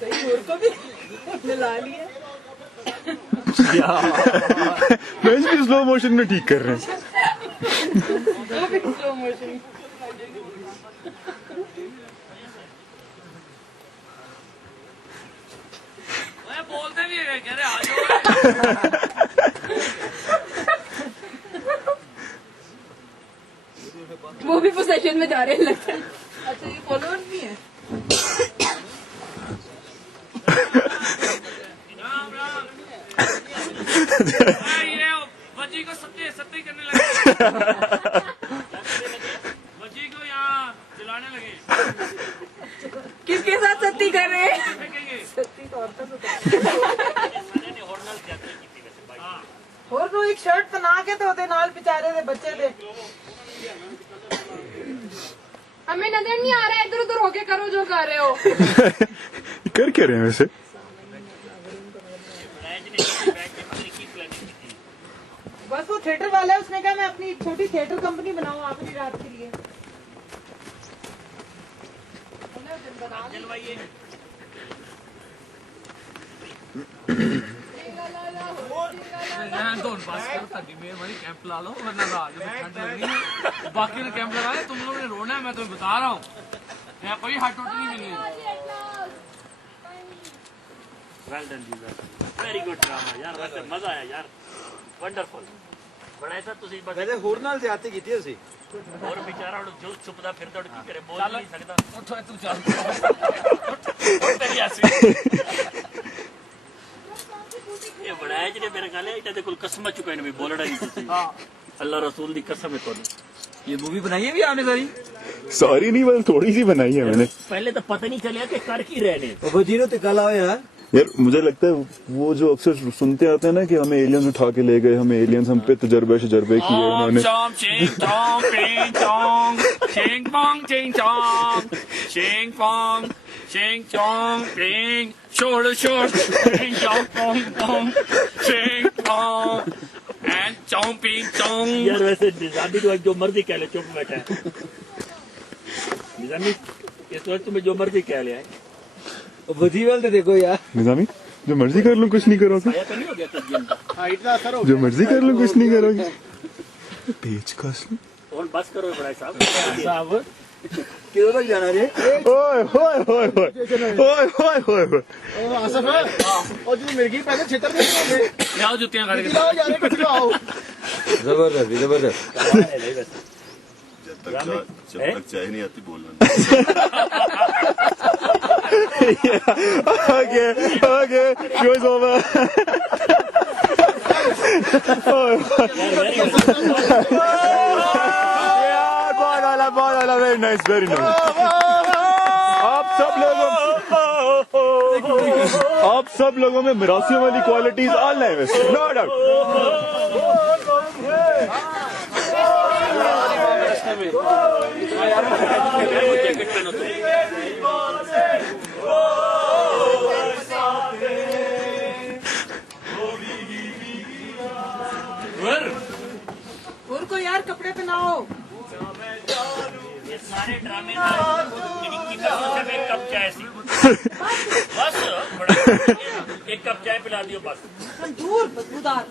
सही, और को भी मिला लिया। मैं इसको स्लो मोशन में ठीक कर रहे हैं। वो भी स्लो मोशन। बोलते भी है, कह रहे आ जाओ। वो भी पोसेशन में जा रहे हैं लगता है। अच्छा ये फॉलोअर्स भी हैं। राम राम। ये वजी को सत्ते करने लगे। वजी को यहाँ जलाने लगे। किसके साथ सत्ती कर रहे हैं? और तो एक शर्ट बना के तो होते नाल बेचारे दे बच्चे दे। हमें नजर नहीं आ रहा है, इधर उधर होके करो जो कर रहे हो। कर क्या रहे हैं वैसे? बस वो थिएटर वाला है, उसने कहा मैं अपनी छोटी थिएटर कंपनी बनाऊं आखिरी रात के लिए। कैंप ला लो वरना रात में ठंड लग रही है। बाकी ने कैंप लगाया, तुम लोगों ने रोना है, मैं तुम्हें बता रहा हूँ। यहाँ कोई हाथ टूट नहीं मिली। वेरी गुड ड्रामा यार, वैसे मजा आया यार, वंडरफुल। बड़ा ऐसा तुसी वैसे होर नाल ज्यादती कीती ਅਸੀਂ और बेचारा जो छुपदा फिरदा की करे, बोल नहीं सकता। उठ तू चल तेरी ऐसी ये बड़ा है जिन्हें मेरे ख्याल है इटे कोई कसम चुका है, बोलना नहीं तुसी। अल्लाह रसूल दी कसम है। तो ये मूवी बनाई है भी आपने सारी? सॉरी नहीं, बस थोड़ी सी बनाई है मैंने। पहले तो पता नहीं चलिया कि कर की रहे ने। वो जीरो ते कल आओ यार। यार मुझे लगता है वो जो अक्सर सुनते आते हैं ना कि हमें एलियंस उठा के ले गए, हमें एलियंस हम पे तजर्बे किए उन्होंने। यार वैसे निजामी तो जो मर्जी कह ले, चुप बैठा है निजामी। इस वक्त तुम्हें जो मर्जी कह ले है। वजीवल तो देखो यार, निजामी जो मर्जी कर लो कुछ नहीं करोगे। आया तो नहीं हो गया कुछ दिन। जो मर्जी कर लो कुछ नहीं करोगे। पेचकस और बस करो बड़ा साहब। किधर तक जाना रे? ओए होए होए होए ओए होए होए और जो मिल गई पहले छितर नहीं ले आओ जुतियां गाड़ी के। लाओ यार कुछ लाओ। जबरदस्त जबरदस्त। जब तक चाय नहीं आती बोलना। Okay show's over। बहुत वाला वेरी नाइस वेरी नाइस। आप सब लोगों में मिरासियों वाली क्वालिटीज ऑल है वैसे, नो डाउट। रास्ते में जैकेट पहनो तुम। और को यार कपड़े पहनाओ। ये सारे ड्रामे सिर्फ एक कप चाय सी बस बड़ा एक कप चाय पिला दियो बस। दूर बदबूदार।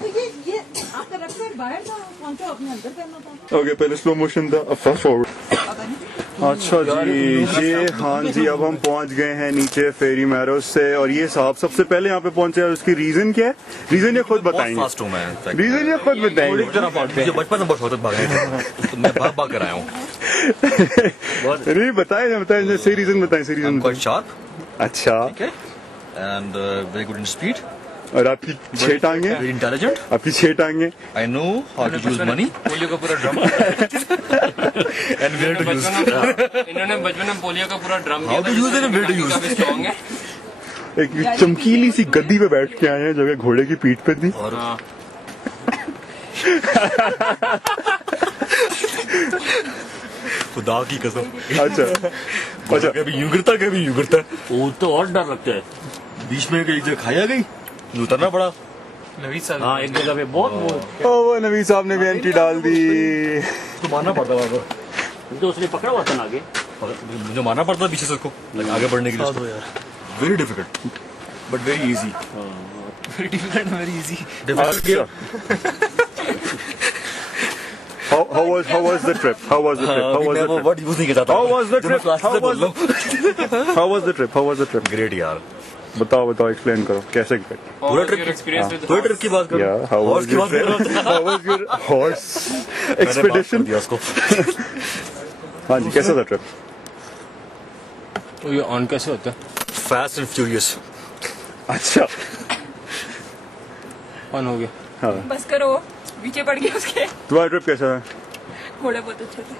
तो ये आपका रखकर बाहर था, पहुंचो अपने अंदर करना था। ओके पहले स्लो मोशन था, अब फास्ट फॉरवर्ड। अच्छा जी, ये हाँ जी, अब हम पहुंच गए हैं नीचे फेरी मैरोज से, और ये साहब सबसे पहले यहाँ पे पहुंचे हैं। उसकी रीजन क्या है? रीजन ये खुद बताएंगे। फास्ट हूँ मैं, रीजन ये खुद बताएंगे। मुझे बचपन में बहुत शौक था भागने का, तो मैं भाग भाग कर आया हूँ। नहीं बताए सही रीजन बताएं, सही रीजन। क्वाइट शार्प, अच्छा, and very good in speed, और आपकी 6 टांगे? वेरी इंटेलिजेंट, आपकी 6 टांगे? I know how to use money, polio का पूरा drum and where to use, इन्होंने बचपन में पोलियो का पूरा drum how to use and where to use. काफी स्ट्रॉन्ग है। एक चमकीली सी गद्दी पे बैठ के आए हैं जो कि घोड़े की पीठ पे थी। और खुदा की कसम, अच्छा कभी यूं गिरता कभी यूं गिरता, वो तो और डर लगता है। बीच में कहीं जगह खाया गई, उतरना पड़ा। नवीद साहब हाँ एक जगह पे बहुत ओ वो नबी साहब ने भी एंट्री डाल दी। तो मारना पड़ता वहाँ तो उसने पकड़ा हुआ था ना आगे। पर, मुझे मारना पड़ता पीछे से उसको, आगे बढ़ने के लिए। Very difficult but very easy, very difficult very easy. How was the trip? How was the trip? How was the trip? Word use नहीं किया था। How was the trip? How was the trip? Great यार, बताओ explain करो कैसे गए? पूरा trip experience with पूरे ट्रिप की बात करो। Yeah, how was की your बात कर trip? रहा था। How was your horse मैंने माफ कर expedition? दिया उसको। हाँ जी, कैसा था ट्रिप? तो ये ऑन कैसे होता है? Fast and furious. अच्छा, ऑन हो गया। बस करो, पीछे पड़ गए उसके। तुम्हारा ट्रिप कैसा था? घोड़े बहुत अच्छे थे।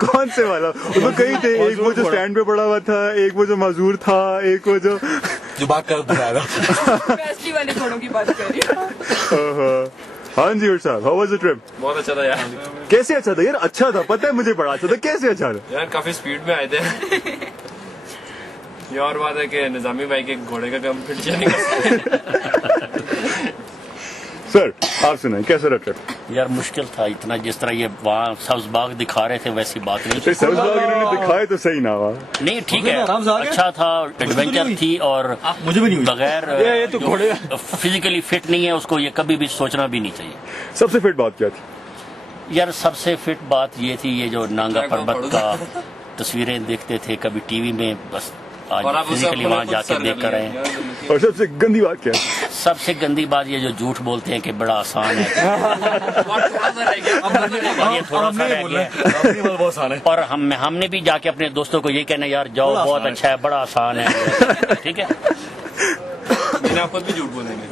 कौन से वाला? उसमें कई थे, एक वो जो स्टैंड पे पड़ा हुआ था, एक वो जो मजदूर था, एक वो जो बात कर बताया मैं असली वाले घोड़ों की बात कर रही हूँ। हाँ जी उर साहब, हाउ वाज द ट्रिप? बहुत अच्छा था यार। कैसे अच्छा था यार? अच्छा था, पता है मुझे बड़ा अच्छा था। कैसे अच्छा था? यार काफी स्पीड में आए थे। ये और बात है कि निजामी भाई के घोड़े का काम फिट नहीं कर सकते। सर आप सुनाए कैसा रहा ट्रिप? यार मुश्किल था इतना, जिस तरह ये वहाँ सब्ज बाग दिखा रहे थे वैसी बात नहीं थी। सब्जबाग इन्होंने दिखाए तो सही ना हुआ। नहीं ठीक है, अच्छा था, एडवेंचर थी, और मुझे भी नहीं हुई। बगैर ये तो घोड़े फिजिकली फिट नहीं है उसको ये कभी भी सोचना भी नहीं चाहिए। सबसे फिट बात क्या थी? यार सबसे फिट बात ये थी, ये जो नांगा पर्वत का तस्वीरें देखते थे कभी टीवी में, बस आज फिजिकली वहाँ जाके देख कर आए। और सबसे गंदी बात क्या है? सबसे गंदी बात ये जो झूठ बोलते हैं कि बड़ा आसान है, ये थोड़ा सा रह गया है। बहुत आसान है। और हमने भी जाके अपने दोस्तों को ये कहना यार जाओ बहुत अच्छा है, बड़ा आसान है, ठीक है। मैंने आप खुद भी झूठ बोलेंगे।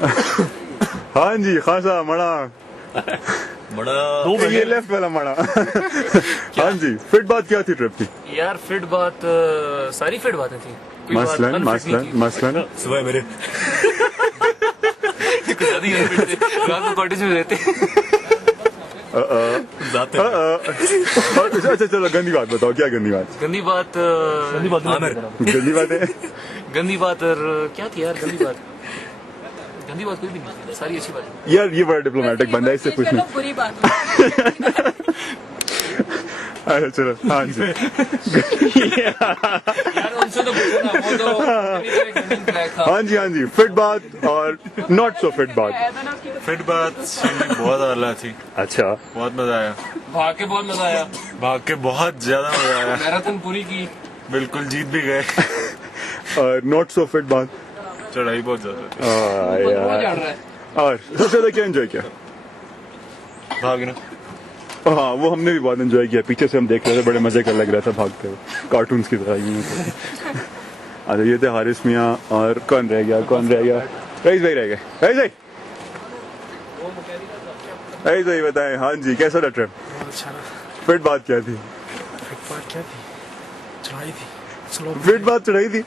हाँ जी, खासा मड़ा बड़ा ये लेफ्ट वाला मड़ा। हाँ जी, फिट बात क्या थी ट्रिप की? यार फिट बात सारी फिट बातें थी। मसलन सुबह मेरे कॉटेज में रहते। अच्छा चलो गंदी बात बताओ, क्या गंदी बात? गंदी बात गंदी बात है। गंदी बात क्या थी यार? गंदी बात कोई भी नहीं, सारी अच्छी बात है। यार ये बड़ा डिप्लोमेटिक बंदा है, इससे कुछ नहीं। बुरी बात। अच्छा चलो, हाँ जी। यार उनसे तो पूछो ना, वो तो हाँ जी, फिट बात और नॉट सो फिट बात। फिट बात बहुत आला थी। अच्छा, बहुत मजा आया, भाग के बहुत मजा आया, भाग के बहुत ज्यादा मजा आया। मैराथन पूरी की, बिल्कुल जीत भी गए। और नॉट सो फिट बात? चढ़ाई बहुत ज्यादा थी। वो चढ़ रहा है। और सबसे ज्यादा क्या एंजॉय किया? भागना। हाँ वो हमने भी बहुत एंजॉय किया, पीछे से हम देख रहे थे, बड़े मजे का लग रहा था भागते हुए, कार्टून्स की तरह यूं। अच्छा ये थे हारिस मियाँ, और कौन रह गया? रईस भाई रह गए। रईस भाई बताएं। हाँ जी, कैसा था ट्रिप? फिट बात क्या थी? चढ़ाई थी, फिट बात चढ़ाई थी।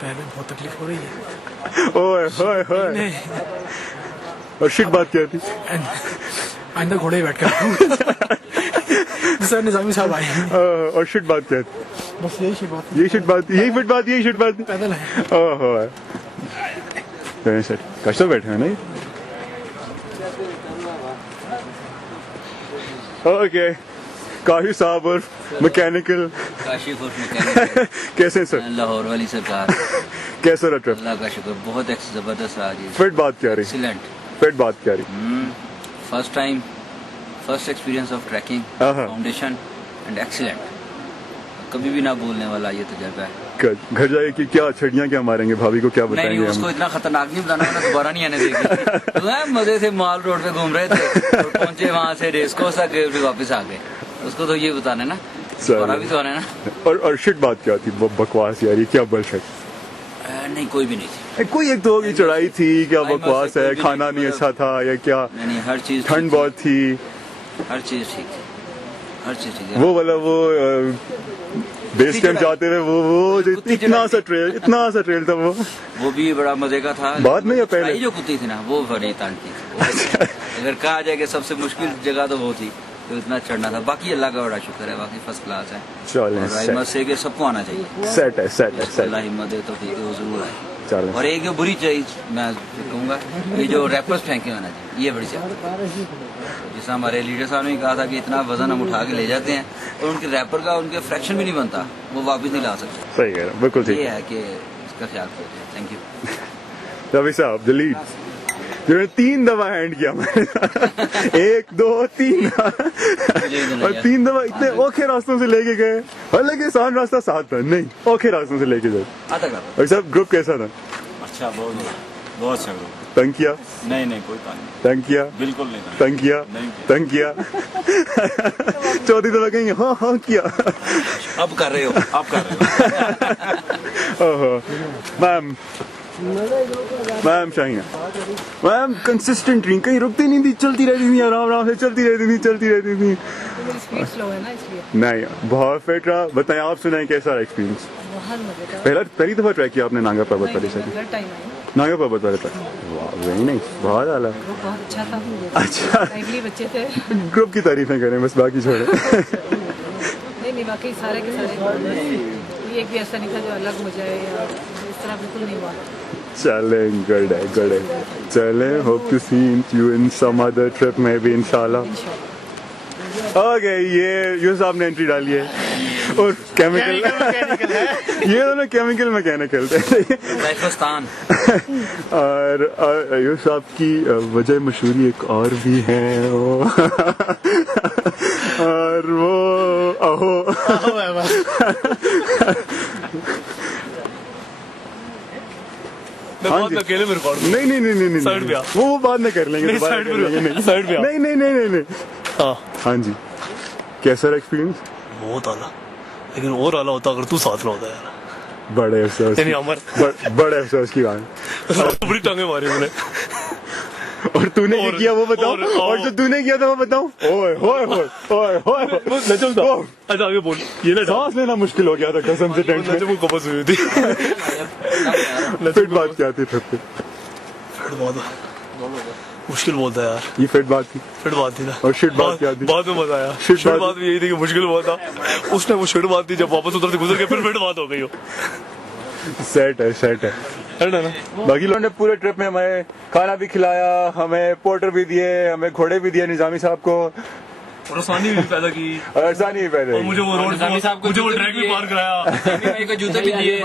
पैर में बहुत तकलीफ हो रही है। ओए होए होए। और शिट बात क्या थी? आइंदा घोड़े बैठ कर सर निजामी साहब आए हैं। और शिट बात क्या थी? बस यही शिट बात यही शिट बात, यही फिट बात, यही शिट बात। पैदल है। ओहो सर कष्ट बैठे हैं ना। ओके काशी साहब और मैकेनिकल काशिफ और मैकेनिकल कैसे सर? लाहौर वाली सरकार कैसा रहा ट्रिप? अल्लाह का शुक्र, बहुत जबरदस्त रहा जी। फिट बात क्या रही? एक्सीलेंट। फिट बात क्या रही? First time, first experience of trekking, foundation and excellent. कभी भी ना भूलने वाला ये तजुर्बा है। घर जाए कि क्या छड़ियाँ क्या मारेंगे, भाभी को क्या बताएंगे? नहीं, उसको इतना खतरनाक नहीं बताना, वरना दोबारा नहीं आने देगी। तो मजे से माल रोड पे घूम रहे थे और पहुंचे वहाँ से रेस कोर्स तक गए, फिर वापस आ गए। उसको तो ये बताना ना, दोबारा भी तो आना ना। और शिट बात क्या थी? बकवास यार, ये क्या बुलशिट? नहीं, कोई भी नहीं थी। कोई एक दो की चढ़ाई थी, क्या बकवास है? खाना नहीं अच्छा था या क्या? नहीं, हर चीज, ठंड बहुत थी, हर चीज ठीक थी, हर चीज ठीक है। वो वाला वो बेस कैंप जाते हुए वो जो इतना सा ट्रेल था, वो भी बड़ा मजे का था। बाद में या पहले? जो कुत्ती थी ना, वो बड़ी तंग थी। अगर कहा जाए कि सबसे मुश्किल जगह तो वो थी, तो इतना चढ़ना था। बाकी अल्लाह का बड़ा शुक्र है, बाकी फर्स्ट क्लास है। चलो से कि सबको आना चाहिए। सेट है अल्लाह हिम्मत दे तो ठीक है, वो जरूर है। चलो। और एक जो बुरी चीज मैं कहूँगा, ये जो रैपर्स फेंके होना चाहिए, ये बड़ी चाहिए। जैसा हमारे लीडर साहब ने कहा था कि इतना वजन हम उठा के ले जाते हैं और उनके रैपर का उनके फ्रैक्शन भी नहीं बनता, वो वापस नहीं ला सकते। सही कह रहे हैं, बिल्कुल ठीक। ये है कि इसका ख्याल कीजिए। थैंक यू रवि साहब जलील, जिन्होंने 3 दफा हैंड किया मैंने 1 2 3 और 3 दफा इतने औखे रास्तों से लेके गए। हालांकि आसान रास्ता साथ था, नहीं औखे रास्तों से लेके गए। और सब ग्रुप कैसा था? अच्छा, बहुत अच्छा ग्रुप। तंग किया? नहीं, कोई तंग नहीं। तंग किया? बिल्कुल नहीं तंग किया? तंग किया। चौथी दफा कहेंगे हाँ किया। अब कर रहे हो। ओहो मैम शाहीना मैम कंसिस्टेंट रही, कहीं रुकती नहीं थी, चलती रहती थी, आराम से चलती रहती थी। नहीं, बहुत फिट रहा। बताएं, आप सुनाएं कैसा रहा एक्सपीरियंस? पहली दफा ट्रैक किया आपने नांगा पर्वत वाली साइड? नांगा पर्वत वाले पर? वही नहीं, बहुत आला। बहुत अच्छा था। अच्छा, बच्चे थे। ग्रुप की तारीफें करें बस, बाकी छोड़े। नहीं, बाकी सारे के सारे ये एक भी ऐसा नहीं था जो अलग हो जाए या इस तरह, बिल्कुल नहीं हुआ। चले, गुड है। चले, hope to see you in some other trip में भी इंशाल्लाह। ओके, ये यूसुफ साहब ने एंट्री डाली है और केमिकल ये दोनों केमिकल मैकेनिकल और यूसुफ साहब की वजह मशहूरी एक और भी है और वो अहो नहीं, साइड पे आ। वो बाद में कर लेंगे। नहीं। हाँ जी, कैसा एक्सपीरियंस? बहुत आला, लेकिन और आला होता अगर तू साथ में होता यार। बड़े अफसोस की बात। बड़ी टांगे मारी मैंने। और तूने क्या किया वो बताओ, और जो तूने किया था वो बताओ। अच्छा आगे बोल। ये ना सांस लेना मुश्किल हो गया था कसम से, टेंट में कपस हुई थी। फिट बात क्या थी? फिट बहुत मुश्किल बोलता है यार। ये फिट बात थी ना। और शिट बात क्या थी? बाद में मजा आया। शिट बात भी यही थी कि मुश्किल बहुत था उस टाइम। वो शिट बात थी, जब वापस उधर से गुजर के फिर फिट बात हो गई हो। सेट है ना। बाकी लोगों ने पूरे ट्रिप में हमें खाना भी खिलाया, हमें पोर्टर भी दिए, हमें घोड़े भी दिए निजामी साहब को, और आसानी भी पैदा की। और मुझे वो रोड, मुझे वो ट्रैक भी पार कराया। जूते भी दिए।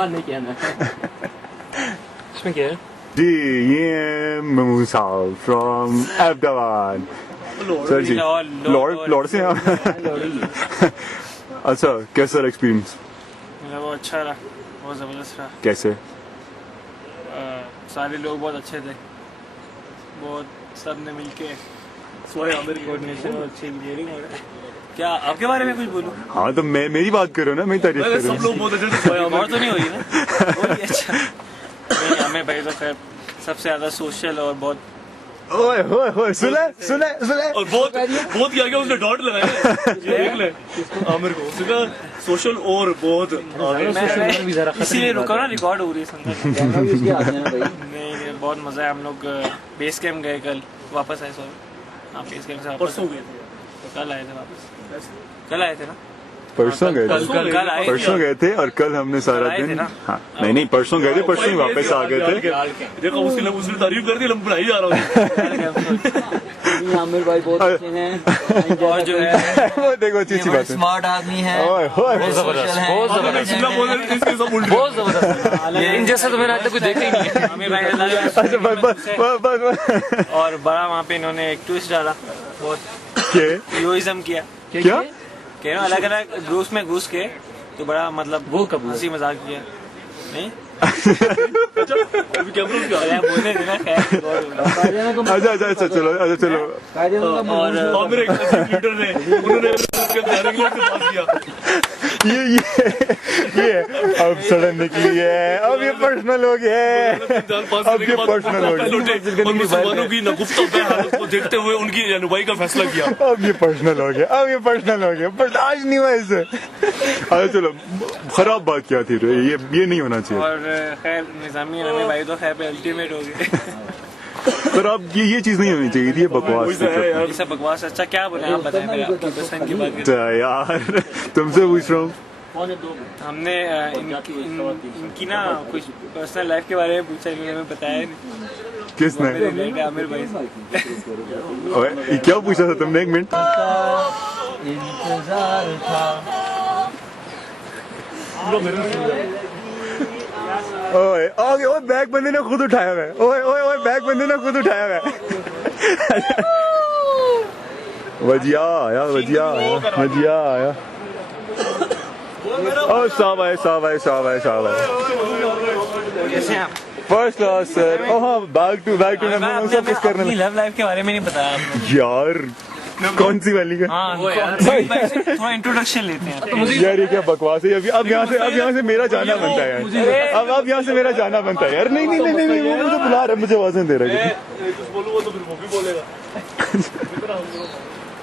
इसमें क्या है जी? ये है महमूद साहब from Ahmedabad. Sir ji, lord से हैं। अच्छा, कैसा एक्सपीरियंस? वो अच्छा रहा, बहुत ज़बरदस्त रहा। कैसे? सारे लोग बहुत अच्छे थे, बहुत सब ने मिलके कोऑर्डिनेशन और अच्छी इंजीनियरिंग हो रहा है। क्या आपके बारे में कुछ बोलूं? हाँ तो मैं मेरी बात करो ना, मेरी तारीफ करो। सब लोग बहुत अच्छे और तो नहीं हुई ना? अच्छा नहीं, हमें भाई तो खैर सबसे ज्यादा सोशल और बहुत ओए सुने और बहुत किया गया, उसने डॉट लगाया। देख ले आमिर को, उसका सोशल और बहुत इसीलिए रुका ना, रिकॉर्ड हो रही है। नहीं, बहुत मजा है। हम लोग बेस कैंप गए, कल वापस आए। सॉरी, आपके इसके साथ परसों गए थे, कल आए थे वापस, कल आए थे ना, परसों गए थे, कल आए परसों गए थे और कल हमने सारा दिन, हाँ नहीं परसों गए थे, परसों ही वापस आ गए थे। देखो उसने तारीफ कर दी, हम बनाई जा रहा हूँ। आमिर भाई बहुत अच्छे हैं और जो है वो देखो अच्छी बात है, स्मार्ट आदमी है, बहुत सोशल है, बहुत जबरदस्त। इन जैसा तो मैंने आज तक कुछ देखा ही नहीं है। आमिर भाई बस और बड़ा वहाँ पे इन्होंने एक ट्विस्ट डाला, बहुत हीरोइज्म किया, क्या कह रहा अलग अलग ग्रुप्स में घुस के, तो बड़ा मतलब वो कब हंसी मजाक किया नहीं बोलने देना, अच्छा चलो और मेरे लीडर ने उन्होंने ये अब सडन निकली है, अब ये पर्सनल हो गया है, अब ये पर्सनल हो गया, मुसलमानों की नगुफ्त को देखते हुए उनकी रहनुमाई का फैसला किया। अब ये पर्सनल हो गया, बर्दाश्त नहीं हुआ इससे। अच्छा चलो, खराब बात क्या थी, ये नहीं होना चाहिए। और खैर निजामी रमी भाई तो खैर पे अल्टीमेट हो गए। पर अब ये चीज नहीं होनी चाहिए थी, ये बकवास थी। ये सब बकवास। अच्छा क्या बोले आप बताएं, मेरे आपकी पसंद की बात करें। यार तुमसे पूछ रहा हूँ, हमने इनकी ना कुछ पर्सनल लाइफ के बारे में पूछा, इन्होंने हमें बताया नहीं। किसने? आमिर भाई से। ओए क्या पूछा था तुमने, एक मिनट? इंतजार था। ओए ओए बैग बंदे ने खुद उठाया है, ओए बैग बंदे ने खुद उठाया है। वजिया आया। ओ साहब आए। कैसे हैं आप? First class sir. ओह हाँ, बैक टू सब कुछ करने अपनी लव लाइफ के बारे में नहीं बताया आपने यार। कौन सी वाली का? हाँ, थोड़ा इंट्रोडक्शन लेते हैं यार, ये क्या बकवास है। अब यहाँ से मेरा जाना बनता है यार, अब यहाँ से मेरा जाना बनता है यार। नहीं वो मुझे बुला रहा है, मुझे आवाज़ दे रहा है।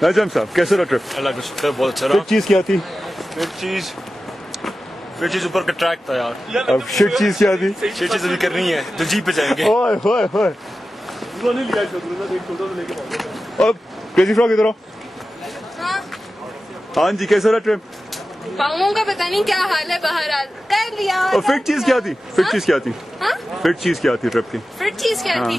नजम साहब कैसे रहा ट्रिप? अल्लाह का शुक्र, बहुत अच्छा फिर चीज क्या थी? फिर चीज ऊपर का ट्रैक था यार। अब शिट चीज क्या थी? शिट चीज अभी करनी है तो जीप पे जाएंगे। ओए अब क्रेजी फ्रॉग इधर आओ। हाँ जी, कैसे रहा ट्रिप? पाँवों का पता नहीं क्या हाल है, बहरहाल कर लिया। और फिट चीज क्या थी? फिट चीज क्या थी ट्रिप की? फिट चीज क्या थी?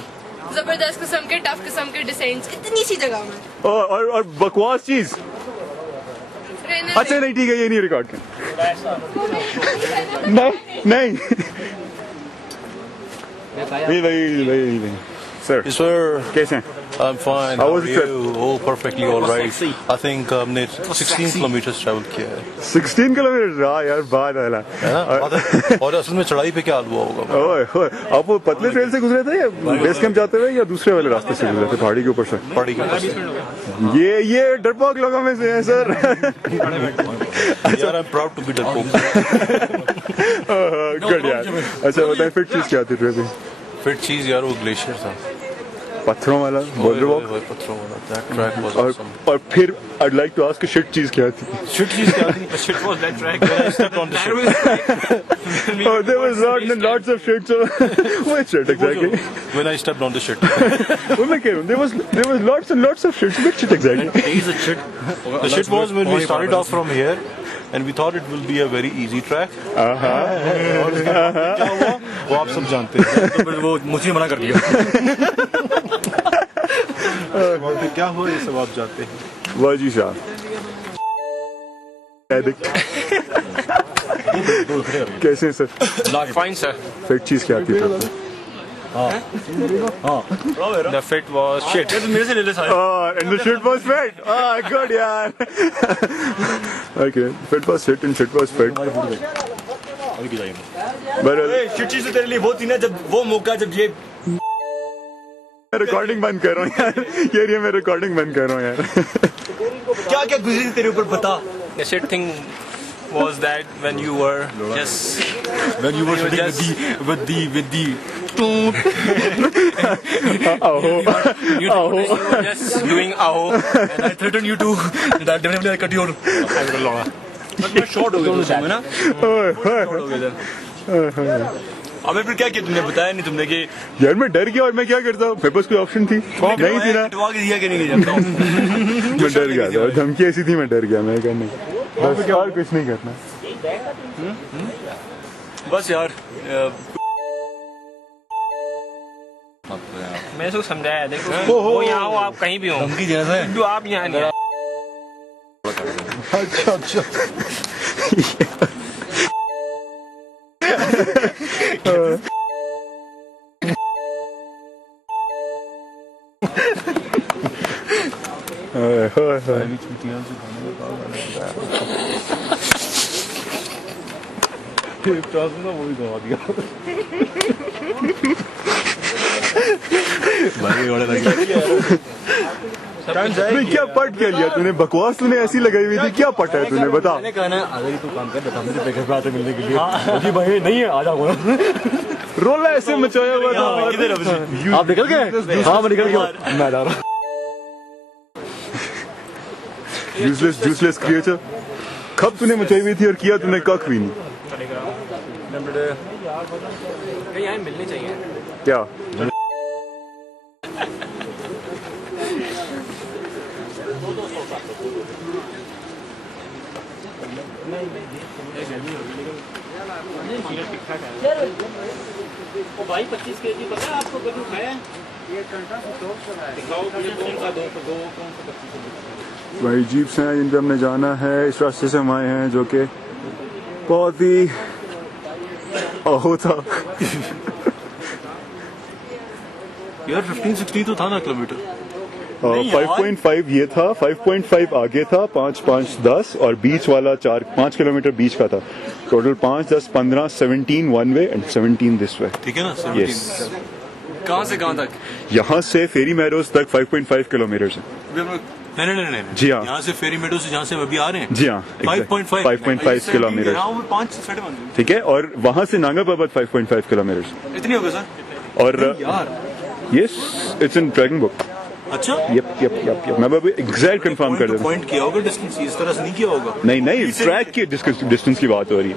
जबरदस्त किस्म के, टफ किस्म के डिजाइन इतनी सी जगह में। और बकवास चीज? अच्छा नहीं, ठीक है, ये नहीं रिकॉर्ड कर। नहीं भाई सर कैसे हैं? I'm fine. How How was are the trip? you? Oh, perfectly all right. I think हमने 16 kilometers travel किया है। 16 किलोमीटर? हाँ यार, बात आला। और असल में चढ़ाई पे क्या हाल हुआ होगा? ओए आप वो पतले ट्रेल से गुजरे थे या बेस कैंप जाते हुए या दूसरे वाले रास्ते से गुजरे थे, पहाड़ी के ऊपर से? पहाड़ी के ऊपर से। ये डरपोक लोगों में से है सर। यार I'm proud to be डरपोक। गुड यार। अच्छा बताएं, फिट चीज क्या थी ट्रिप? फिट चीज यार वो ग्लेशियर था, पत्थरों वाला बोर्डर वॉक। पत्थरों वाला that track was awesome. और फिर I'd like to ask, shit चीज क्या थी? Shit चीज क्या थी? Shit was that track when I stepped on the shit. Oh, there was lots of shit. So which shit exactly? When I stepped on the shit. What am I kidding? There was lots and lots of shit. Which shit exactly? The shit was when we started off from here. And we thought it will be a very easy track. और क्या हुआ वो आप सब जानते हैं। तो फिर वो मुझे मना कर दिया। वहाँ पे क्या हुआ ये सब आप जानते हैं। वाजी शाह कैसे हैं सर? Fine sir. फिट चीज क्या थी? The fit was shit. मेरे से ले ले सारे। And the shit was fit. Good यार। Okay, fit was shit and shit was fit. अभी की जाएंगे। But शिट चीज तो तेरे लिए वो थी ना, जब वो मौका जब ये रिकॉर्डिंग बंद कर रहा हूँ यार। ये मैं रिकॉर्डिंग बंद कर रहा हूँ यार। क्या गुजरी थी तेरे ऊपर बता। The shit thing was that when you were shooting with the just doing aho, and I threatened you to that definitely I cut your short हो गया ना। अबे फिर क्या किया तुमने, बताया नहीं तुमने कि यार मैं डर गया और मैं क्या करता, मेरे पास कोई ऑप्शन थी नहीं थी ना, दिया कि नहीं जानता हूँ। मैं डर गया था, धमकी ऐसी थी मैं डर गया, मैं करने बस और कुछ नहीं करना। बस यार मैं इसको समझाया, देखो वो यहाँ हो आप कहीं भी हो, धमकी जैसा है जो आप यहाँ नहीं। अच्छा अच्छा वो भी दबा दिया भाई बड़ा लग क्या पट क्या लिया तूने, बकवास तूने ऐसी लगाई हुई थी, क्या पटा है तूने बता। मैंने कहा ना अगर तू काम कर बता मुझे पैकेट पे आते मिलने के लिए। जी भाई नहीं है, आ जाओ रोला ऐसे मचाया हुआ था। किधर आप निकल गए? हाँ मैं निकल गया, मैं जा रहा हूँ। यूजलेस क्रिएचर, खप तूने मचाई हुई थी और किया तूने कख भी नहीं। यहाँ मिलने चाहिए क्या भाई 25 kg पता है आपको, कभी खाया भाई जीप्स हैं जिन पे हमने जाना है, इस रास्ते से हम आए हैं जो कि बहुत ही अहो था यार 15-16 तो था ना किलोमीटर। 5.5 ये था, 5.5 आगे था, 5-5-10 और बीच वाला 4-5 किलोमीटर बीच का था। Total 5-10-15 17 one way and 17 this way. ठीक है ना 17। यस। कहाँ से कहाँ तक? यहाँ से फेरी मैरोज तक 5.5 किलोमीटर है। नहीं जी हाँ, यहाँ से फेरी मेडो से जहाँ से अभी आ रहे हैं। जी हाँ 5.5 किलोमीटर। 5-5.5 ठीक है, और वहाँ से नांगा पर्वत 5.5 किलोमीटर। इतनी हो गई सर? और yes it's in trekking book. अच्छा यप मैं अभी एग्जैक्ट कंफर्म कर देता हूँ। पॉइंट किया होगा डिस्टेंस, इस तरह से नहीं किया होगा। नहीं ट्रैक की डिस्टेंस की बात हो रही है।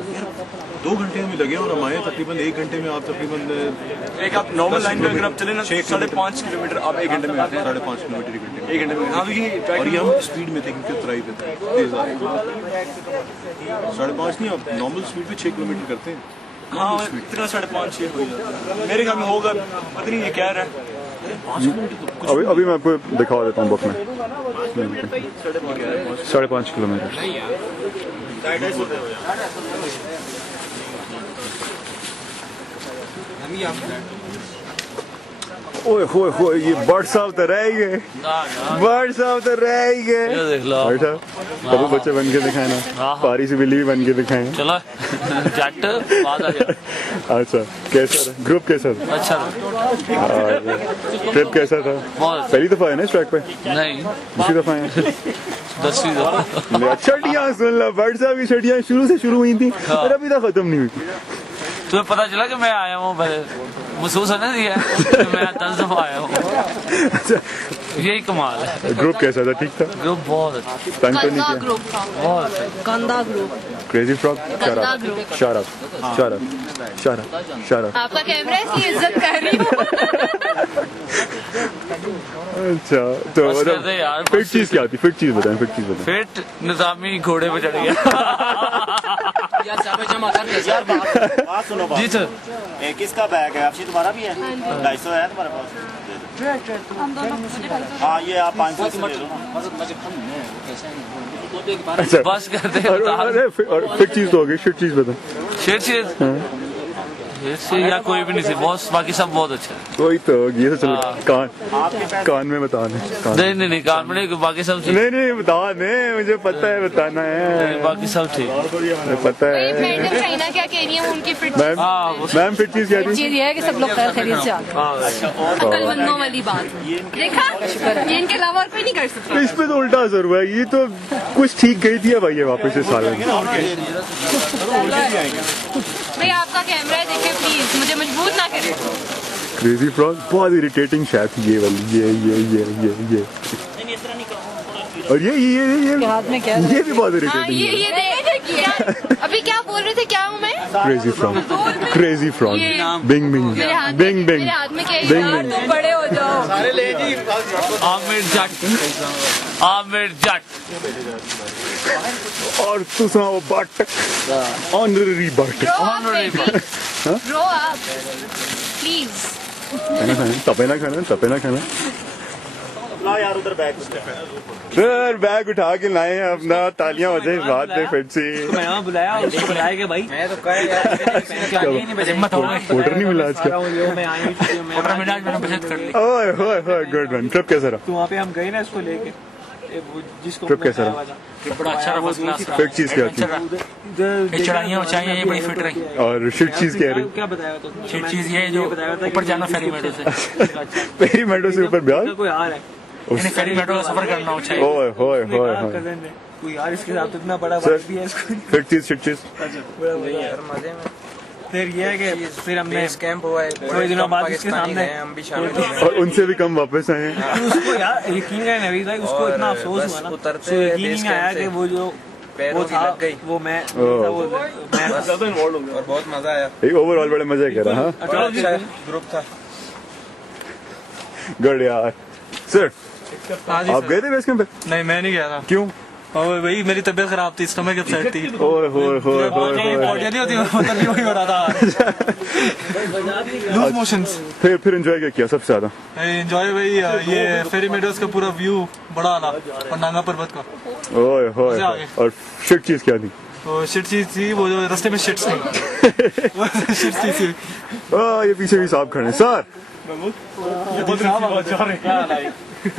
2 घंटे हमें लगे और हम आए तकरीबन 1 घंटे में। आप तकरीबन एक आप नॉर्मल लाइन पे अगर आप चले ना 5.5 किलोमीटर आप 1 घंटे में आते हैं। 5.5 किलोमीटर 1 घंटे में। 1 घंटे में हाँ देखिए। और ये हम स्पीड में थे क्योंकि उतराई पे थे, तेज आ रहे थे। 5.5 नहीं, आप नॉर्मल स्पीड पे 6 किलोमीटर करते हैं। हाँ इतना 5.5-6 हो जाता मेरे ख्याल में होगा, पता नहीं ये क्या है। अभी मैं आपको दिखा देता हूँ बुक में। 5.5 किलोमीटर। ओए होए होए, ये बर्ड साहब तो रह ही गए, बर्ड साहब तो रह ही गए। देख लो कभी बच्चे बन के दिखाए ना, पारी से बिल्ली भी बन के दिखाए। चलो जट बाद आ जा। अच्छा कैसा था ग्रुप, कैसा था? अच्छा ट्रिप कैसा था? पहली दफा है ना इस ट्रैक पे? नहीं दूसरी दफा है? 10वीं दफा। छटियां सुन लो, बर्ड साहब की छटियां शुरू से शुरू हुई थी और अभी तक खत्म नहीं हुई। तुम्हें पता चला कि मैं आया हूँ, महसूस होने दिया मैं 10 दफा आया हूँ। यही कमाल है। ग्रुप कैसा था? ठीक था? ग्रुप बहुत अच्छा, तंग तो नहीं किया? ग्रुप था, बहुत अच्छा। गंदा group. Crazy frog, shut up. आपका कैमरा इसलिए इज्जत कर रही हूँ। अच्छा तो फिट चीज क्या थी? फिट चीज बताएं। फिट निजामी घोड़े पे चढ़ गया। बात सुनो जी सर। किसका बैग है? आपसी तुम्हारा भी है? 250 है तुम्हारे पास? हाँ ये आप 500 से ले लो ना। अच्छा बस करते और फिट चीज तो हो गई, शिट चीज बता। शेर चीज से या कोई भी नहीं थी, बहुत बाकी सब बहुत अच्छा है। वही तो ये तो चलो कान में बता दे। नहीं कान में नहीं, बाकी सब ठीक। नहीं बता दे, मुझे पता है बताना है। बाकी सब ठीक पता है। मैडम चाइना क्या कह रही है उनकी फिट? मैम फिट चीज क्या थी? चीज ये है कि सब लोग खैरियत से आ गए। अक्लमंदों वाली बात देखा, ये इनके अलावा और कोई नहीं कर सकता। इस पे तो उल्टा असर हुआ है, ये तो कुछ ठीक गई थी अब ये वापस से साल में। भाई आपका कैमरा है, देखिए प्लीज, मुझे मजबूर ना करें। क्रेजी फ्रॉग बहुत इरिटेटिंग शायद ये वाली, ये और ये हाथ में क्या ये भी बहुत हाँ, इरिटेटिंग है। ये अभी क्या बोल रहे थे, क्या हूँ मैं? क्रेजी फ्रॉम, क्रेजी फ्रॉम, बिंग बिंग मेरे हाथ में- बिंग बिंग मेरे हाथ में क्या है? बिंग यार, बिंग। तुम बड़े हो जाओ। आमिर जट, आमिर जट। और तू सुना वो but, honorary but. Grow up, please. तपेना खाना, तपेना खाना। यार उधर बैग सर बैग उठा के लाए हैं अपना, तालियां बजे इस बात पे फिर से। मैं यहाँ बुलाया, उसको बुलाया कि भाई मैं तो कह यार ऑर्डर नहीं मिला आज का। मैं आई ऑर्डर मिला, मैंने बचत कर ली। ओए होए होए, गुड वन। ट्रिप कैसा रहा? तो वहाँ पे हम गए ना इसको लेके, जिसको ट्रिप कैसा रहा? बड़ा अच्छा रहा, फर्स्ट क्लास रहा। फिट चीज क्या थी? ये चढ़ाइयाँ ऊंचाइयाँ ये बड़ी फिट रही। और शिट चीज क्या रही? क्या बताया तो शिट चीज ये जो ऊपर जाना फेरी मेडो से, पेरी मेडो से ऊपर ब्याज। कोई हार है यानी फेरी मेडो का सफर करना ऊंचाई। ओए होए होए होए। कोई यार इसके साथ तो इतना बड़ा सर, बात भी है इसको। फिट चीज, शिट चीज। मजे में फिर ये है कि फिर हमने कैंप हुआ है थोड़े दिनों बाद इसके सामने हम भी शामिल हुए और उनसे भी कम वापस आए हैं। उसको यार यकीन है नवीद भाई, उसको इतना अफसोस हुआ ना, उसको यकीन नहीं आया कि वो जो वो था वो मैं था, वो मैं ज्यादा इन्वॉल्व हो गया और बहुत मजा आया। एक ओवरऑल बड़े मजे कह रहा। हाँ अच्छा ग्रुप था। गुड यार। सर आप गए थे बेस कैंप पे? नहीं मैं नहीं गया था। क्यों? और वही मेरी तबीयत खराब थी, स्टमक अपसेट थी। ओए होए होए होए पॉटियां नहीं होती, मतलब नहीं वही हो रहा था। Loose motions. फिर एंजॉय क्या किया सबसे ज्यादा? एंजॉय भाई ये फेरी मेडोज का पूरा व्यू बड़ा आला और नांगा पर्वत का। ओए होए। और शिट चीज क्या थी? तो शिट चीज थी वो जो रास्ते में शिट्स थी। शिट चीज थी। ये पीछे भी साहब खड़े हैं। सर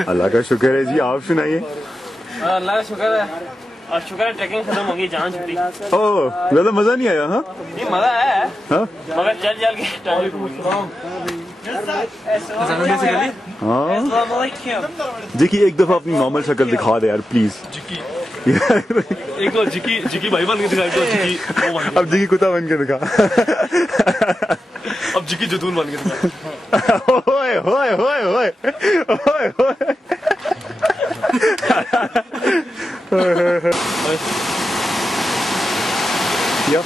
अल्लाह का शुक्र है जी, आप सुनाइए। अल्लाह का शुक्र है, और शुक्र है ट्रैकिंग खत्म हो गई, जान छुट्टी। ओह ज्यादा मजा नहीं आया? हाँ ये मजा आया है, हाँ मगर चल चल के हाँ। जी की एक दफा अपनी नॉर्मल शक्ल दिखा दे यार प्लीज। एक तो जिकी भाई बन के दिखाई, तो जिकी अब जिकी कुत्ता बन के दिखा। अब जिकी जदून बन के दिखा। होए होए होए होए होए होए। या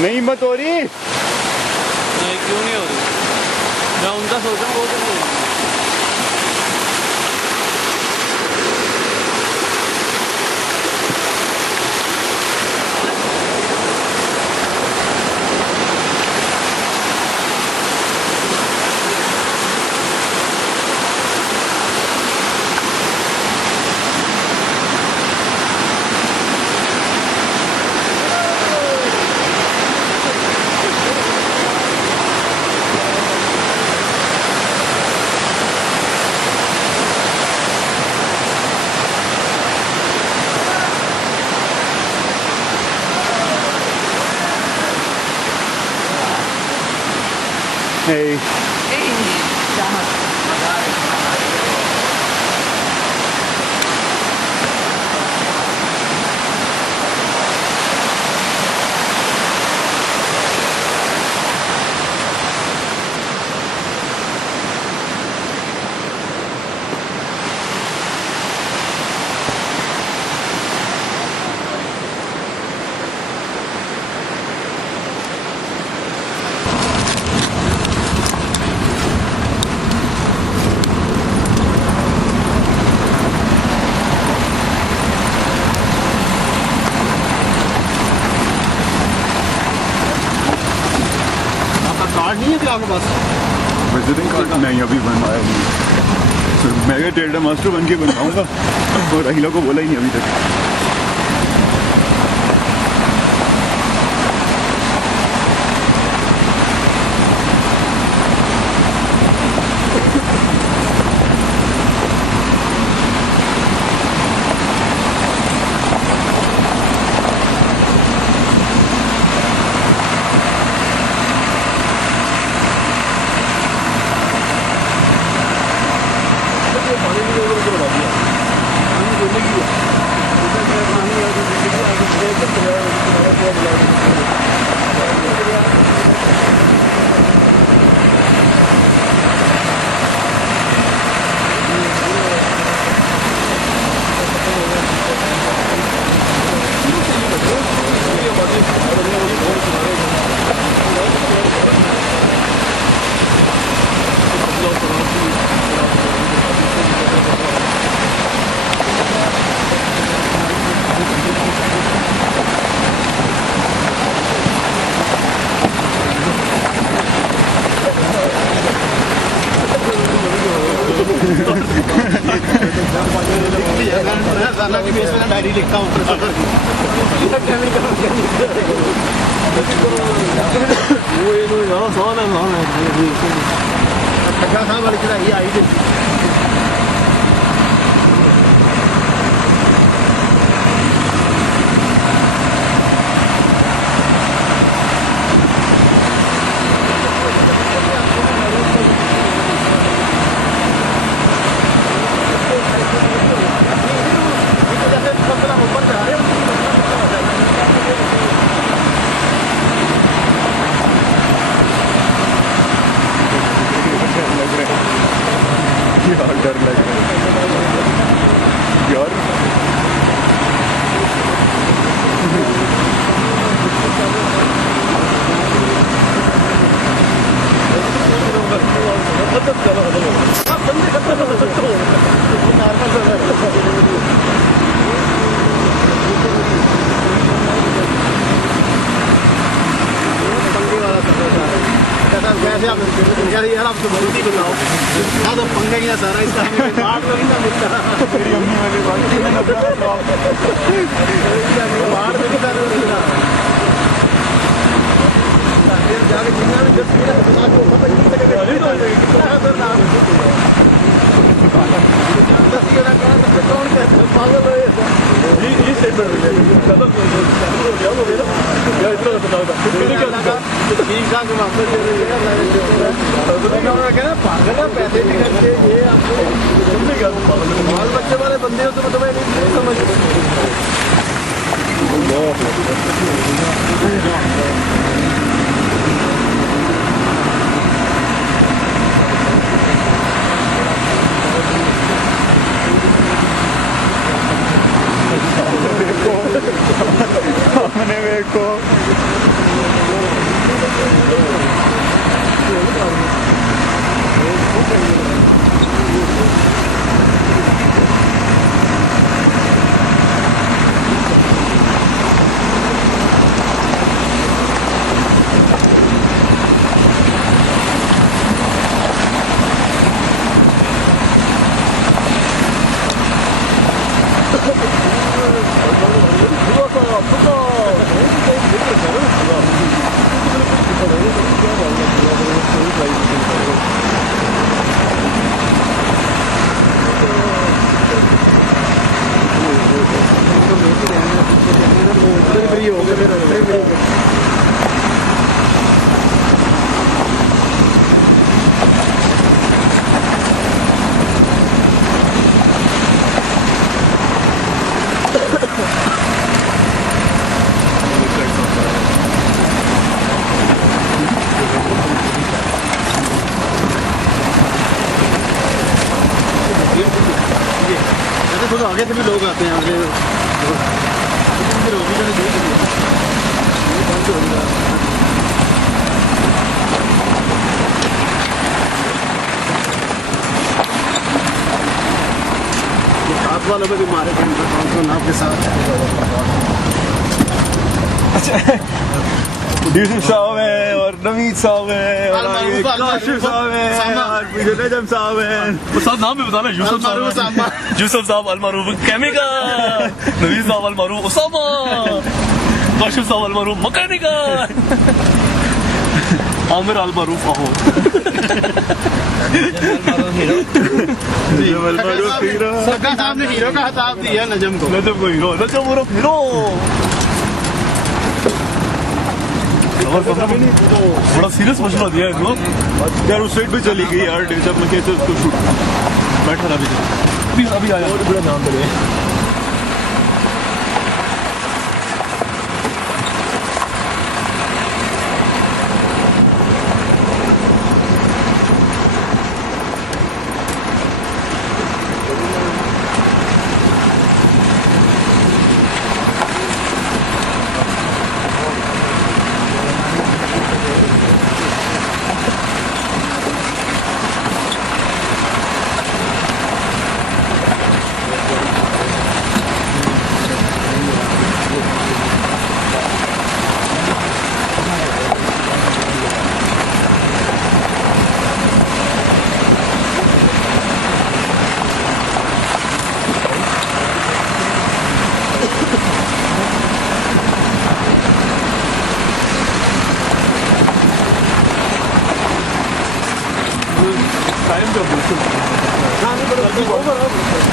नहीं मत हो रही। क्यों नहीं हो रही? मैं उनका सोच रहा हूँ, वो तो नहीं हो रही। Hey. कार्ड नहीं है क्या आपके पास? विजिटिंग कार्ड नहीं अभी बनवाया नहीं। मैं टेल्डर मास्टर बन के बनवाऊंगा और अहिला को बोला ही नहीं अभी तक। डायरी लिखता हूँ वाली चढ़ाई आई थी डर लग रहा है यार। कैसे आप यार आप तो बहुत ही बताओ हाँ तो पंगा ही सारा इसका बात तो नहीं ना मिलता मेरी अम्मी वाली बात बाहर में कितना मिलता जाके जितना भी 10 मिनट को पता नहीं लगेगा कितना है सर नाम 10 मिनट का कौन कहता है पागल है ये सेंटर में खत्म हो गया वो मेरा या इतना बताओ मेरे क्या लगा ठीक ठाक वापस दे रही है उन्होंने कहा पागल है पैसे नहीं खर्चे ये आपको बाल बच्चे वाले बंदे हो तो मैं नहीं समझ हमने मेरे को थोड़ा आगे से भी लोग आते हैं साथ वालों में भी मारे आपके साथ यूसुफ साहब है और नवीद साहब है और आगे काशिफ साहब है और पीछे नजम साहब है। साहब नाम भी बताना यूसुफ साहब अलमारूफ केमिका नवीद साहब अलमारूफ उसामा काशिफ साहब अलमारूफ मकैनिका आमिर अलमारूफ आहो सगा साहब ने हीरो का खिताब दिया नजम को नजम उर्फ हीरो बड़ा सीरियस मसला दिया है इसको यार उस साइड पे चली गई यार जब मैं कहते उसको शूट बैठा अभी प्लीज अभी आया और बड़ा नाम दे टाइम का बिल्कुल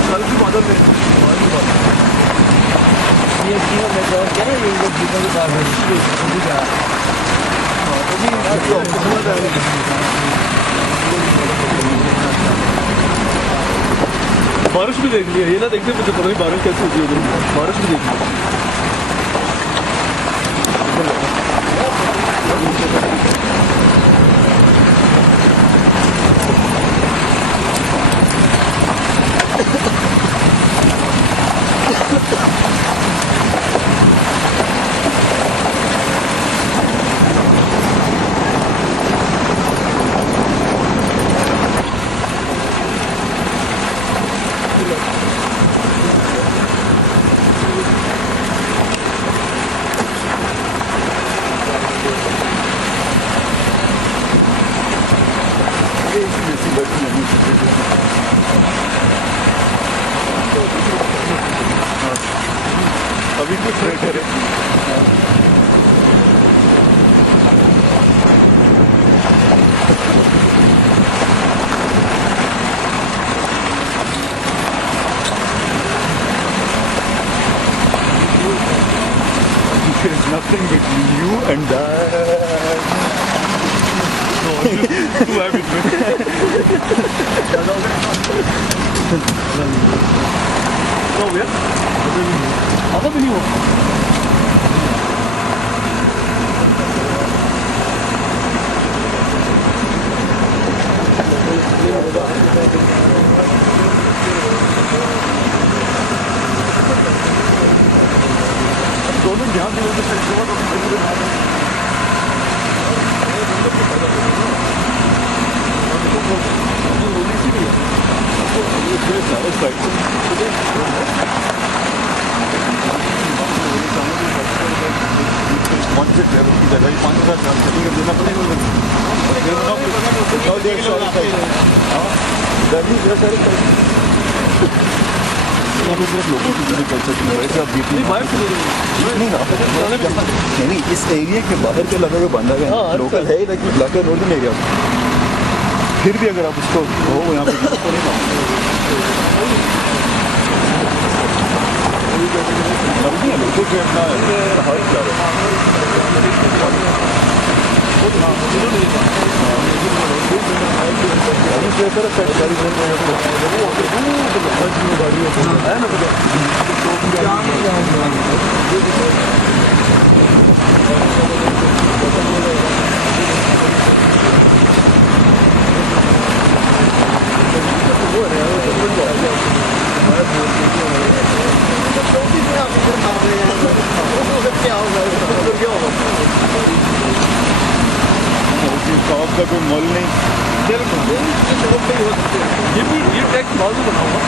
कल की बादल में ये क्या ना ये लोग जीवन के बारिश भी देख लिया, ये ना देखते मुझे पता नहीं बारिश कैसे होती है उधर, बारिश भी देख लिया। अभी कुछ नहीं करे। There's nothing between you and that. तू है बीच में। हो गया? आता भी नहीं हो। दोनों ध्यान देने से नहीं, इस एरिया के बाहर के लगा बांधा गया लोकल है, लेकिन ब्लैक एंड नॉर्दर्न एरिया फिर भी अगर आप उसको हो यहाँ पे तो नहीं लोगों के अपना हाल क्या का कोई मोल नहीं। ये टैक्स बाजू बनाऊंगा।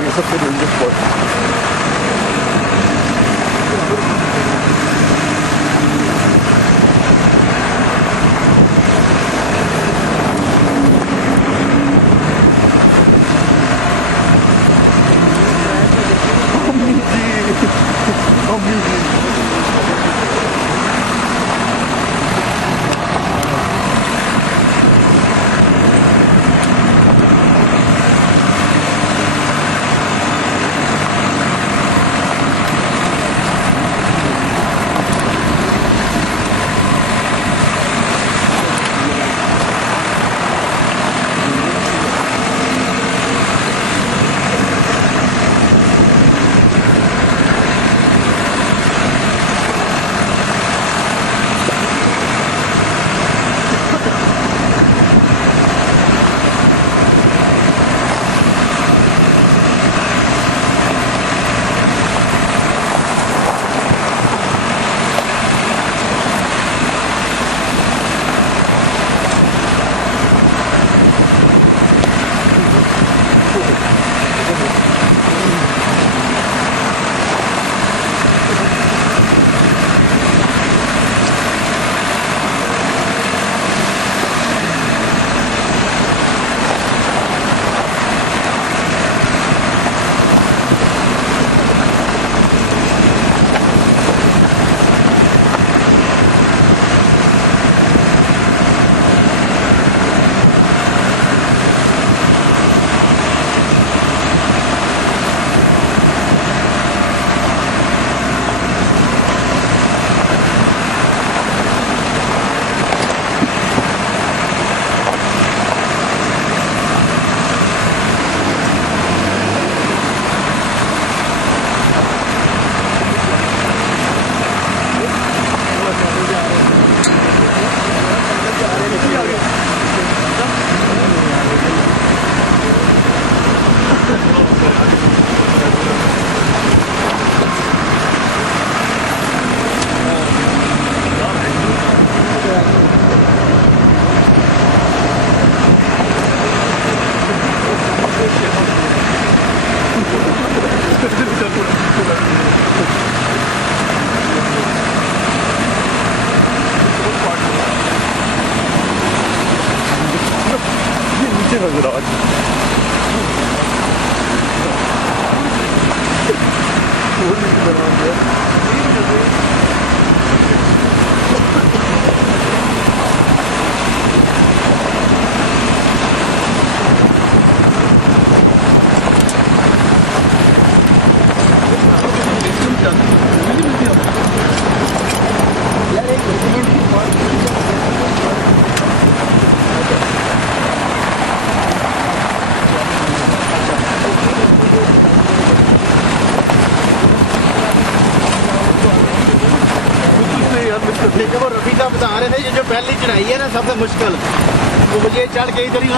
ये सबसे डेंजरस स्पॉट नीचे नजर आ वो रफी साहब बता रहे थे ये जो पहली चढ़ाई है ना सबसे मुश्किल, तो मुझे चढ़ के इधर ही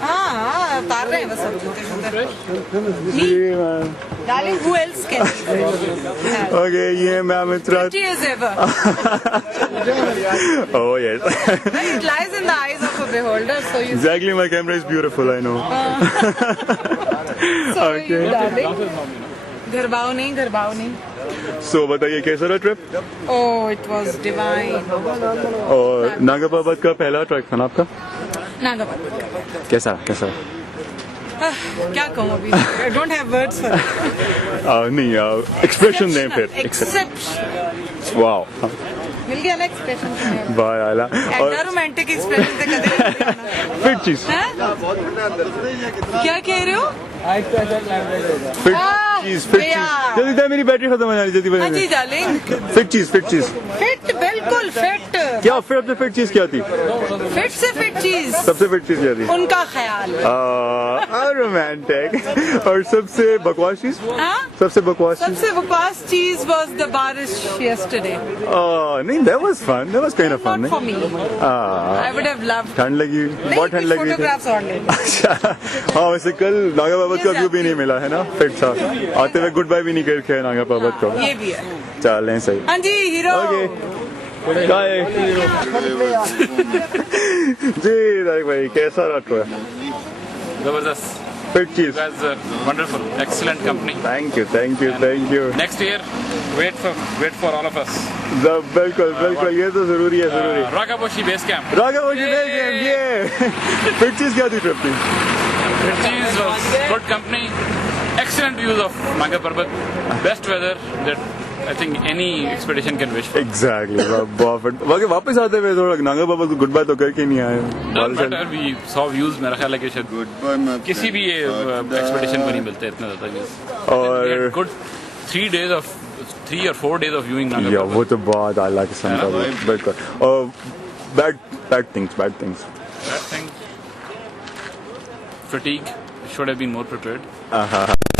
हाँ उतार रहे हैं बस सब छोटे Darling, who else can? Okay, ये मैम इतना Pretty as ever. Oh yes. It lies in the eyes of a beholder, so you. Exactly, my camera is beautiful, I know. Okay. Darling. घरबाव नहीं. So बताइए कैसा रहा trip? Oh, it was divine. और नागा पर्वत का पहला track था ना आपका? नागा पर्वत कैसा? क्या कहूँ अभी? I don't have words for it. नहीं एक्सप्रेशन दें फिर. Exception. वाओ. मिल गया ना एक्सप्रेशन. बाय आला. ऐसा रोमांटिक एक्सप्रेशन से कदे. फिर चीज. क्या कह रहे हो? फिट चीज. जल्दी मेरी बैटरी खत्म होने वाली जल्दी बता. हाँ जी डार्लिंग. फिट चीज. फिट बिल्कुल फिट. क्या फिर अपने फिट चीज क्या थी? फिट से फिट चीज. सबसे फिट चीज क्या थी? उनका ख्याल. रोमांटिक. और सबसे बकवास चीज? सबसे बकवास चीज was the बारिश yesterday. नहीं, that was fun. That was kind of fun. Not for me. I would have loved. ठंड लगी. बहुत ठंड लगी थी. फोटोग्राफ्स और ले. अच्छा. हाँ वैसे कल नागा पर्वत का व्यू भी नहीं मिला है ना फिट था. आते हुए गुड बाय भी नहीं करके नागा पर्वत को. ये भी है. चलें सही. हाँ जी हीरो. बाय. जी तारिक भाई कैसा रहा? जबरदस्त. फिट चीज. Wonderful, excellent company. Thank you. Next year, wait for all of us. बिल्कुल ये तो जरूरी है. Rakaposhi Base Camp. ये. फिट चीज क्या थी ट्रिप की? Fit cheese was good company, excellent views of Nanga Parbat, best weather that I think any expedition can wish for. Exactly. वापस आते हुए थोड़ा नागा पर्वत को गुड बाय तो करके नहीं आए. Better we saw views. मेरा ख्याल है कि शायद किसी भी expedition को नहीं मिलते इतना ज़्यादा views. और good 3 or 4 days of viewing Nanga Parbat. वो तो बहुत आला किस्म का. बिल्कुल. और bad things. Fatigue. Should have been more prepared.